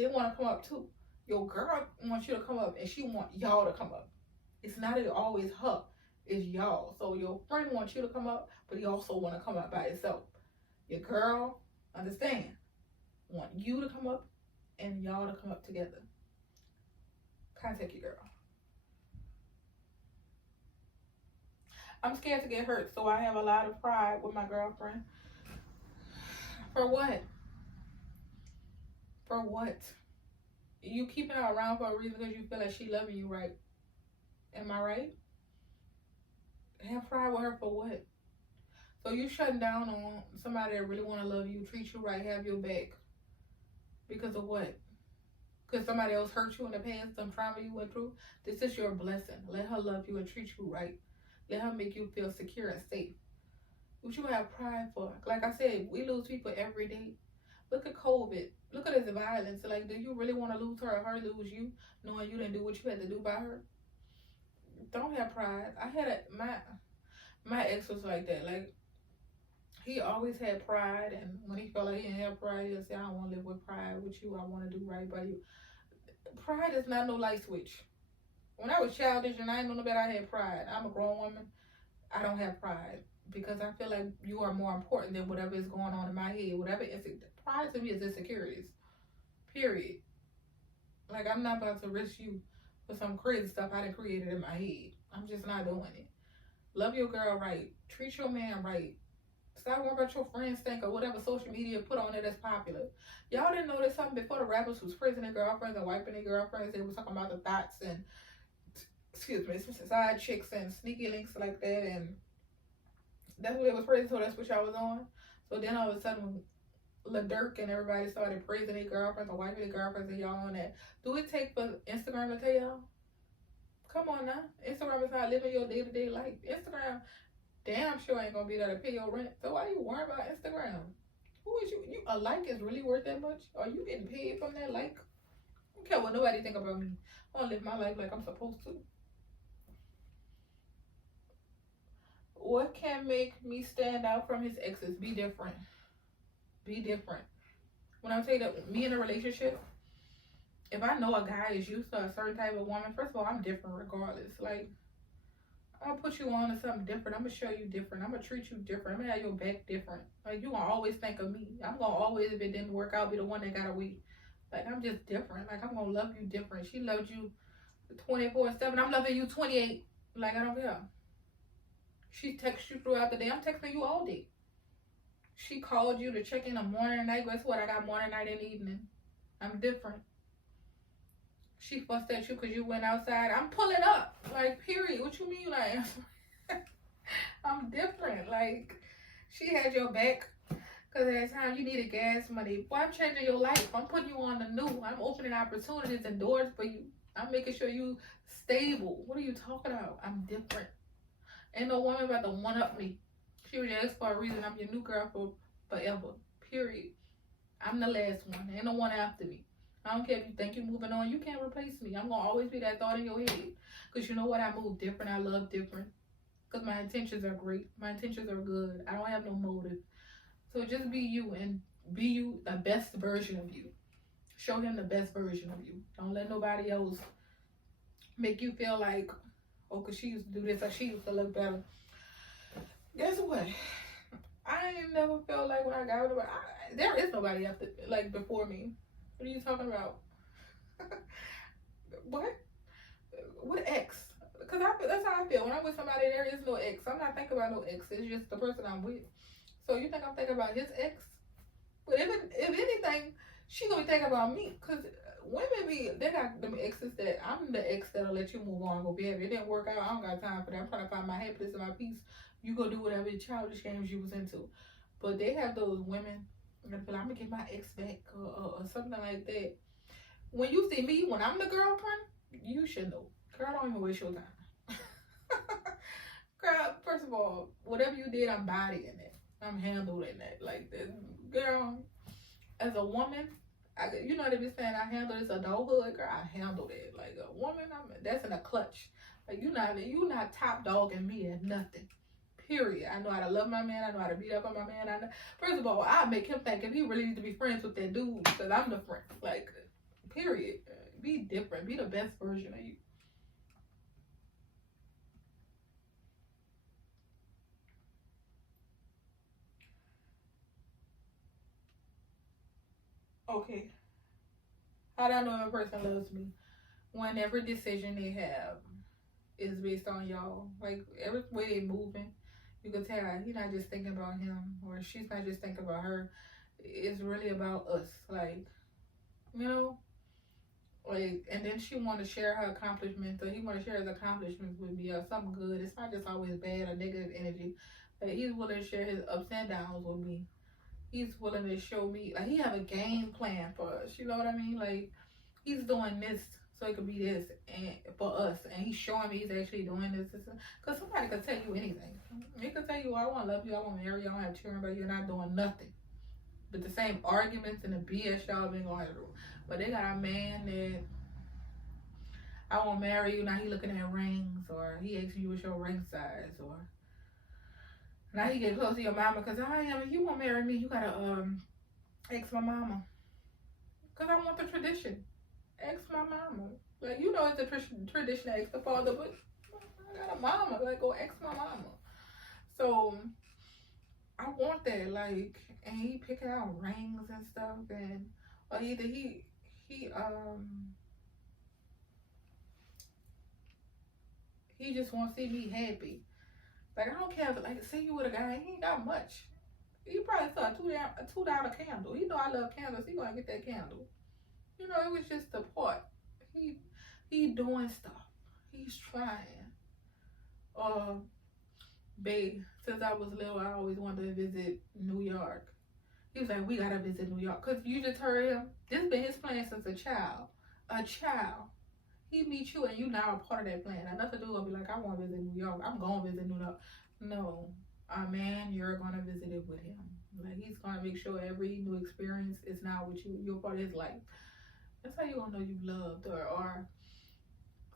want to come up too. Your girl wants you to come up and she want y'all to come up. It's not always her, it's y'all. So your friend wants you to come up, but he also want to come up by himself. Your girl, understand, want you to come up and y'all to come up together. Contact your girl. I'm scared to get hurt, so I have a lot of pride with my girlfriend. For what? For what? You keeping her around for a reason because you feel like she loving you, right? Am I right? Have pride with her for what? So you shutting down on somebody that really want to love you, treat you right, have your back. Because of what? Because somebody else hurt you in the past, some trauma you went through? This is your blessing. Let her love you and treat you right. Let her make you feel secure and safe. What you have pride for? Like I said, we lose people every day. Look at COVID. Look at this violence. Like, do you really want to lose her or her lose you, knowing you didn't do what you had to do by her? Don't have pride. I had my ex was like that. Like, he always had pride, and when he felt like he didn't have pride, he'll say, I don't want to live with pride with you. I want to do right by you. Pride is not no light switch. When I was childish and I didn't know better, I had pride. I'm a grown woman. I don't have pride because I feel like you are more important than whatever is going on in my head. Pride to me is insecurities. Period. Like, I'm not about to risk you for some crazy stuff I done created in my head. I'm just not doing it. Love your girl right. Treat your man right. Stop worrying about your friends think or whatever social media put on it that's popular. Y'all didn't know there's something before the rappers was praising their girlfriends and wiping their girlfriends. They was talking about the thoughts and, side chicks and sneaky links like that. And that's what it was praising. So that's what y'all was on. So then all of a sudden, Lil Durk and everybody started praising their girlfriends or wiping their girlfriends and y'all on that. Do it take for Instagram to tell y'all? Come on now. Instagram is not living your day-to-day life. Instagram damn sure ain't gonna be there to pay your rent. So why you worry about Instagram? Who is you? A like is really worth that much? Are you getting paid from that like? I don't care what nobody think about me. I wanna live my life like I'm supposed to. What can make me stand out from his exes? Be different. Be different. When I say that me in a relationship, if I know a guy is used to a certain type of woman, first of all, I'm different regardless. Like, I'll put you on to something different. I'm going to show you different. I'm going to treat you different. I'm going to have your back different. Like, you going to always think of me. I'm going to always, if it didn't work out, be the one that got away. Like, I'm just different. Like, I'm going to love you different. She loved you 24/7. I'm loving you 28. Like, I don't care. She texts you throughout the day. I'm texting you all day. She called you to check in the morning and night. Guess what? I got morning, night, and evening. I'm different. She fussed at you because you went outside. I'm pulling up. Like, period. What you mean? Like, I'm different. Like, she had your back because at that time you needed gas money. Boy, I'm changing your life. I'm putting you on the new. I'm opening opportunities and doors for you. I'm making sure you stable. What are you talking about? I'm different. Ain't no woman about to one up me. She was your ex for a reason. I'm your new girl for forever. Period. I'm the last one. Ain't no one after me. I don't care if you think you're moving on. You can't replace me. I'm going to always be that thought in your head. Because you know what? I move different. I love different. Because my intentions are great. My intentions are good. I don't have no motive. So just be you and be you, the best version of you. Show him the best version of you. Don't let nobody else make you feel like, oh, because she used to do this or she used to look better. Guess what? I ain't never felt like when I got with her, there is nobody after, like, before me. What are you talking about? What? What ex? Because that's how I feel. When I'm with somebody, there is no ex. I'm not thinking about no ex. It's just the person I'm with. So you think I'm thinking about his ex? But if anything, she gonna be thinking about me. Because women they got them exes that, I'm the ex that'll let you move on and go be happy. It didn't work out. I don't got time for that. I'm trying to find my happiness and my peace. You go do whatever childish games you was into. But they have those women, I'm gonna get my ex back or something like that. When you see me, when I'm the girlfriend, you should know. Girl, don't even waste your time. Girl, first of all, whatever you did, I'm bodying it. I'm handling that. Like, this. Girl, as a woman, you know they be saying I handle this adulthood. Girl, I handle it. Like a woman, that's in a clutch. Like, you not top dogging me at nothing. Period. I know how to love my man. I know how to beat up on my man. First of all, I make him think if he really needs to be friends with that dude because I'm the friend. Like, period. Be different. Be the best version of you. Okay. How do I know if a person loves me? When every decision they have is based on y'all. Like, every way they moving, you can tell he's not just thinking about him or she's not just thinking about her. It's really about us. Like, you know, like, and then she want to share her accomplishments, or he want to share his accomplishments with me or something good. It's not just always bad or negative energy. Like, he's willing to share his ups and downs with me. He's willing to show me, like, he have a game plan for us. You know what I mean? Like, he's doing this so it could be this and for us, and he's showing me he's actually doing this. Because somebody could tell you anything. They could tell you, I want to love you, I want to marry you, I want to have children, but you're not doing nothing. But the same arguments and the BS y'all been going through. But they got a man that, I won't marry you, now he looking at rings, or he asking you what's your ring size, or now he get close to your mama because if you won't marry me, you gotta ask my mama. Because I want the tradition. Ask my mama. Like, you know it's a tradition to ask the father, but I got a mama. Like, go ask my mama. So, I want that. Like, and he picking out rings and stuff, and or either he just want to see me happy. Like, I don't care if, like, say you with a guy, he ain't got much. He probably saw a $2 candle. He know I love candles. He gonna get that candle. You know, it was just the part. He doing stuff. He's trying. Babe, since I was little, I always wanted to visit New York. He was like, we gotta visit New York. Because you just heard him. This been his plan since a child. A child. He meet you and you now a part of that plan. Enough to do will be like, I want to visit New York. I'm going to visit New York. No. Man, you're going to visit it with him. Like, he's going to make sure every new experience is now with you. You're part of his life. That's how you gonna know you loved, or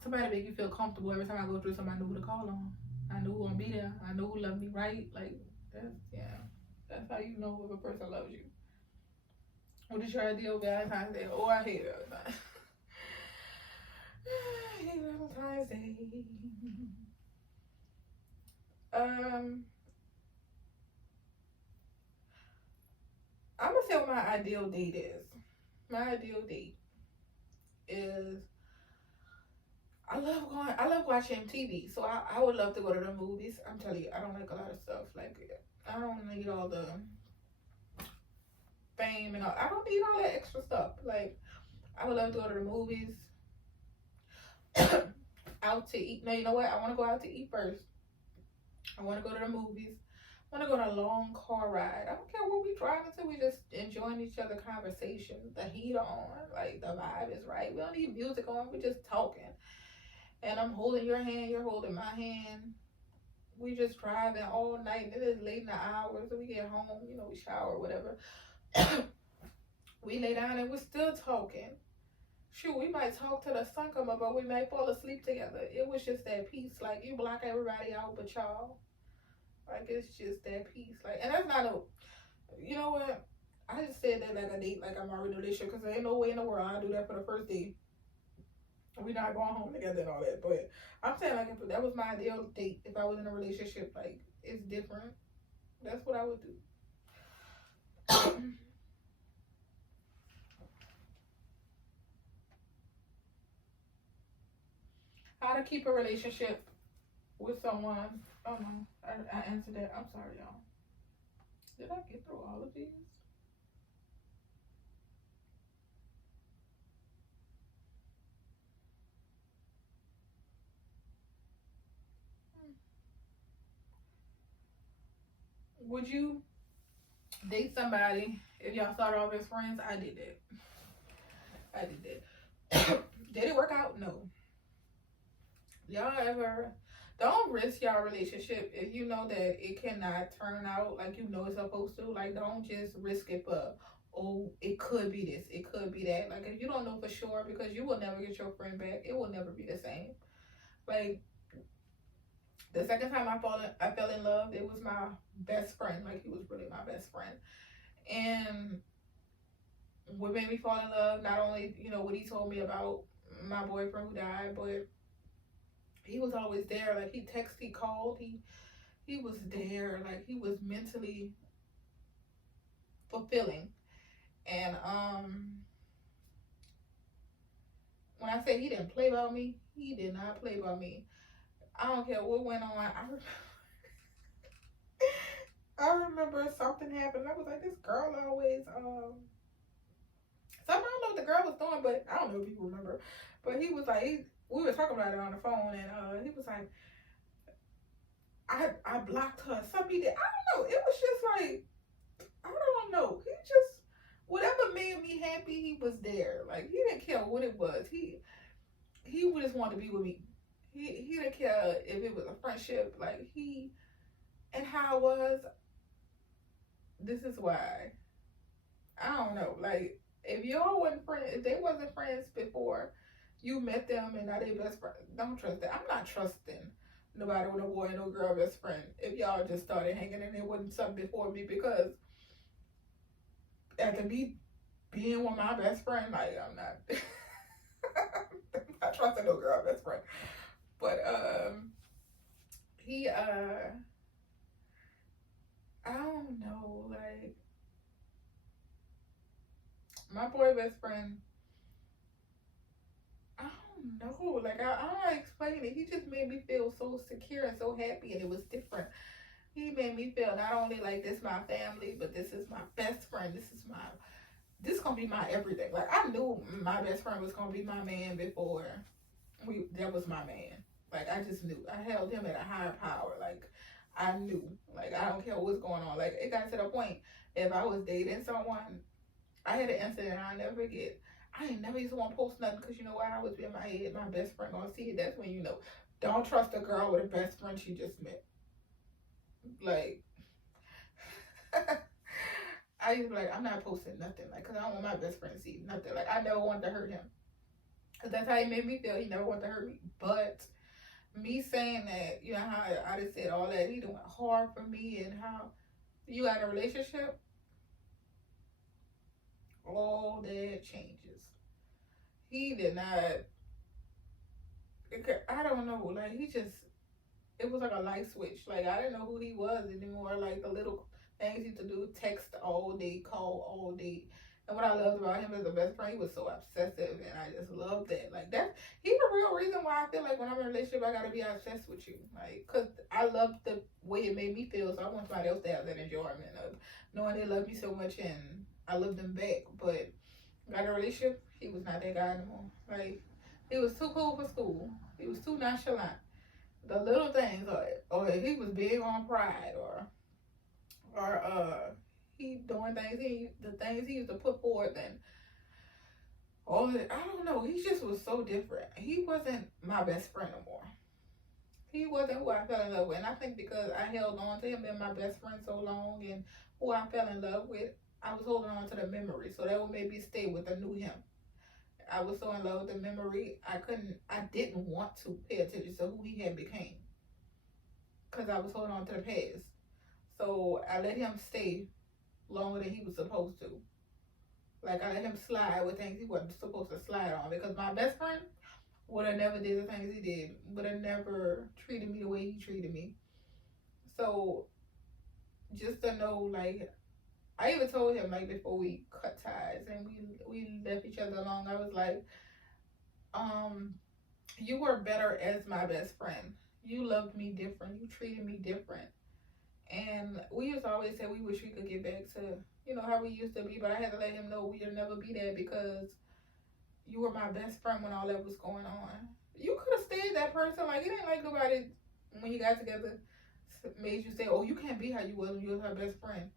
somebody make you feel comfortable every time I go through something. I know who to call on. I know who gonna be there. I know who loved me right. Like, that's how you know if a person loves you. What is your ideal Valentine's Day? Oh, I hate Valentine's. I hate Valentine's Day. I'm gonna say what my ideal date is. My ideal date is I love watching TV. So I would love to go to the movies. I'm telling you, I don't like a lot of stuff. Like, I don't need all the fame and all. I don't need all that extra stuff. Like, I would love to go to the movies, out to eat. No, you know what? I want to go out to eat first. I want to go to the movies. I want to go on a long car ride. I don't care what we driving to. We just enjoying each other conversation. The heat on, like the vibe is right. We don't need music on. We just talking. And I'm holding your hand. You're holding my hand. We just driving all night. And it is late in the hours. And we get home. You know, we shower, whatever. We lay down and we're still talking. Shoot, we might talk till the sun come up, but we might fall asleep together. It was just that peace. Like, you block everybody out but y'all. Like, it's just that peace. Like, and that's not a, you know what? I just said that like a date, like I'm already in a relationship, because there ain't no way in the world I'll do that for the first date. We're not going home together and all that. But I'm saying, like, if that was my ideal date, if I was in a relationship, like, it's different. That's what I would do. How to keep a relationship with someone. Oh no, I answered that. I'm sorry, y'all. Did I get through all of these? Would you date somebody if y'all started off as friends? I did that. I did that. Did it work out? No. Y'all ever don't risk y'all relationship if you know that it cannot turn out like you know it's supposed to. Like, don't just risk it for, oh, it could be this, it could be that. Like, if you don't know for sure, because you will never get your friend back, it will never be the same. Like, the second time I fell in love, it was my best friend. Like, he was really my best friend. And what made me fall in love, not only, you know, what he told me about my boyfriend who died, but he was always there. Like, he texted, he called, he was there. Like, he was mentally fulfilling. And when I say he didn't play about me, he did not play about me. I don't care what went on. I remember something happened. I was like, this girl always something, I don't know what the girl was doing, but I don't know if you remember. But he was like, we were talking about it on the phone, and he was like, I blocked her. Something he did. I don't know. It was just like, I don't know. He just, whatever made me happy, he was there. Like, he didn't care what it was. He just wanted to be with me. He didn't care if it was a friendship. Like, and how I was. This is why. I don't know. Like, if y'all wasn't friends, if they wasn't friends before you met them and now they best friends, don't trust that. I'm not trusting nobody with no boy and no girl best friend if y'all just started hanging and it wasn't something before me, because after me being with my best friend, like, I'm not I'm not trusting no girl best friend. But he I don't know, like, my boy best friend, I don't know, like, I don't know how to explain it. He just made me feel so secure and so happy, and it was different. He made me feel not only like this my family, but this is my best friend. This gonna be my everything. Like, I knew my best friend was gonna be my man before that was my man. Like, I just knew. I held him at a higher power. Like, I knew. Like, I don't care what's going on. Like, it got to the point, if I was dating someone, I had an incident I'll never forget. I ain't never used to want to post nothing, because you know why? I was in my head, my best friend gonna see it. That's when you know. Don't trust a girl with a best friend she just met. Like, I used to be like, I'm not posting nothing. Like, because I don't want my best friend to see nothing. Like, I never wanted to hurt him. Because that's how he made me feel. He never wanted to hurt me. But me saying that, you know, how I just said all that, he doing hard for me, and how you got a relationship, all that changes. He did not, I don't know, like, he just, it was like a light switch. Like, I didn't know who he was anymore. Like, the little things he used to do, text all day, call all day. And what I loved about him as a best friend, he was so obsessive, and I just loved that. Like that, he's the real reason why I feel like when I'm in a relationship, I gotta be obsessed with you, like, cause I loved the way it made me feel. So I want somebody else to have that enjoyment of knowing they love me so much, and I love them back. But got a relationship, he was not that guy anymore. Like he was too cool for school. He was too nonchalant. The little things, or he was big on pride, or he doing things the things he used to put forward, and all that. I don't know. He just was so different. He wasn't my best friend no more. He wasn't who I fell in love with, and I think because I held on to him being my best friend so long, and who I fell in love with, I was holding on to the memory, so that would make me stay with the new him. I was so in love with the memory, I didn't want to pay attention to who he had became, because I was holding on to the past. So I let him stay longer than he was supposed to. Like I let him slide with things he wasn't supposed to slide on, because my best friend would have never did the things he did, would have never treated me the way he treated me. So just to know, like, I even told him, like, before we cut ties and we left each other alone, I was like, you were better as my best friend. You loved me different. You treated me different. And we used to always say we wish we could get back to, how we used to be. But I had to let him know we'll never be there, because you were my best friend when all that was going on. You could have stayed that person. Like, it ain't like nobody, when you got together, made you say, oh, you can't be how you was when you was her best friend.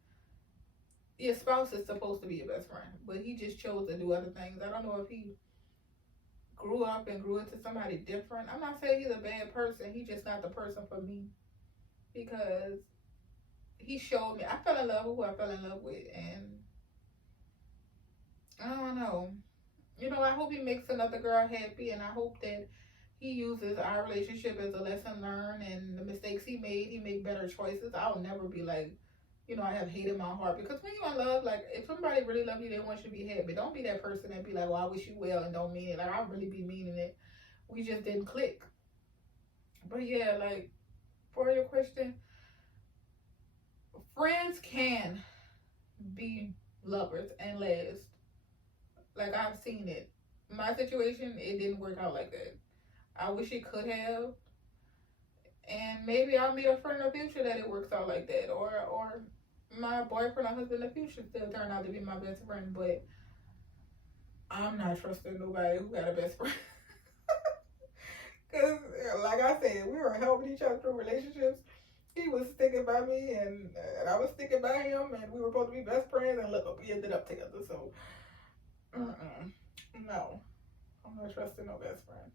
Your spouse is supposed to be your best friend, but he just chose to do other things. I don't know if he grew up and grew into somebody different. I'm not saying he's a bad person. He's just not the person for me, because he showed me. I fell in love with who I fell in love with, and I don't know. I hope he makes another girl happy, and I hope that he uses our relationship as a lesson learned, and the mistakes he made, he make better choices. I'll never be like, I have hate in my heart, because when you're in love, like, if somebody really love you, they want you to be happy. Don't be that person that be like, well, I wish you well, and don't mean it. Like, I really be meaning it. We just didn't click. But yeah, like, for your question, friends can be lovers and last. Like, I've seen it. My situation, it didn't work out like that. I wish it could have. And maybe I'll meet a friend in the future that it works out like that. Or my boyfriend or husband in the future still turn out to be my best friend. But I'm not trusting nobody who got a best friend. Because, like I said, we were helping each other through relationships. He was sticking by me, and I was sticking by him, and we were supposed to be best friends, and look, we ended up together. So, no, I'm not trusting no best friend.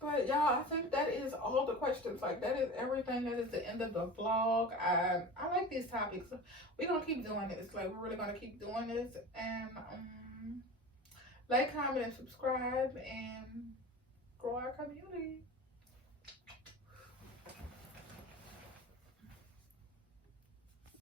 But y'all, I think that is all the questions. Like, that is everything. That is the end of the vlog. I like these topics. We're gonna keep doing this. Like, we're really gonna keep doing this. And like, comment, and subscribe, and grow our community.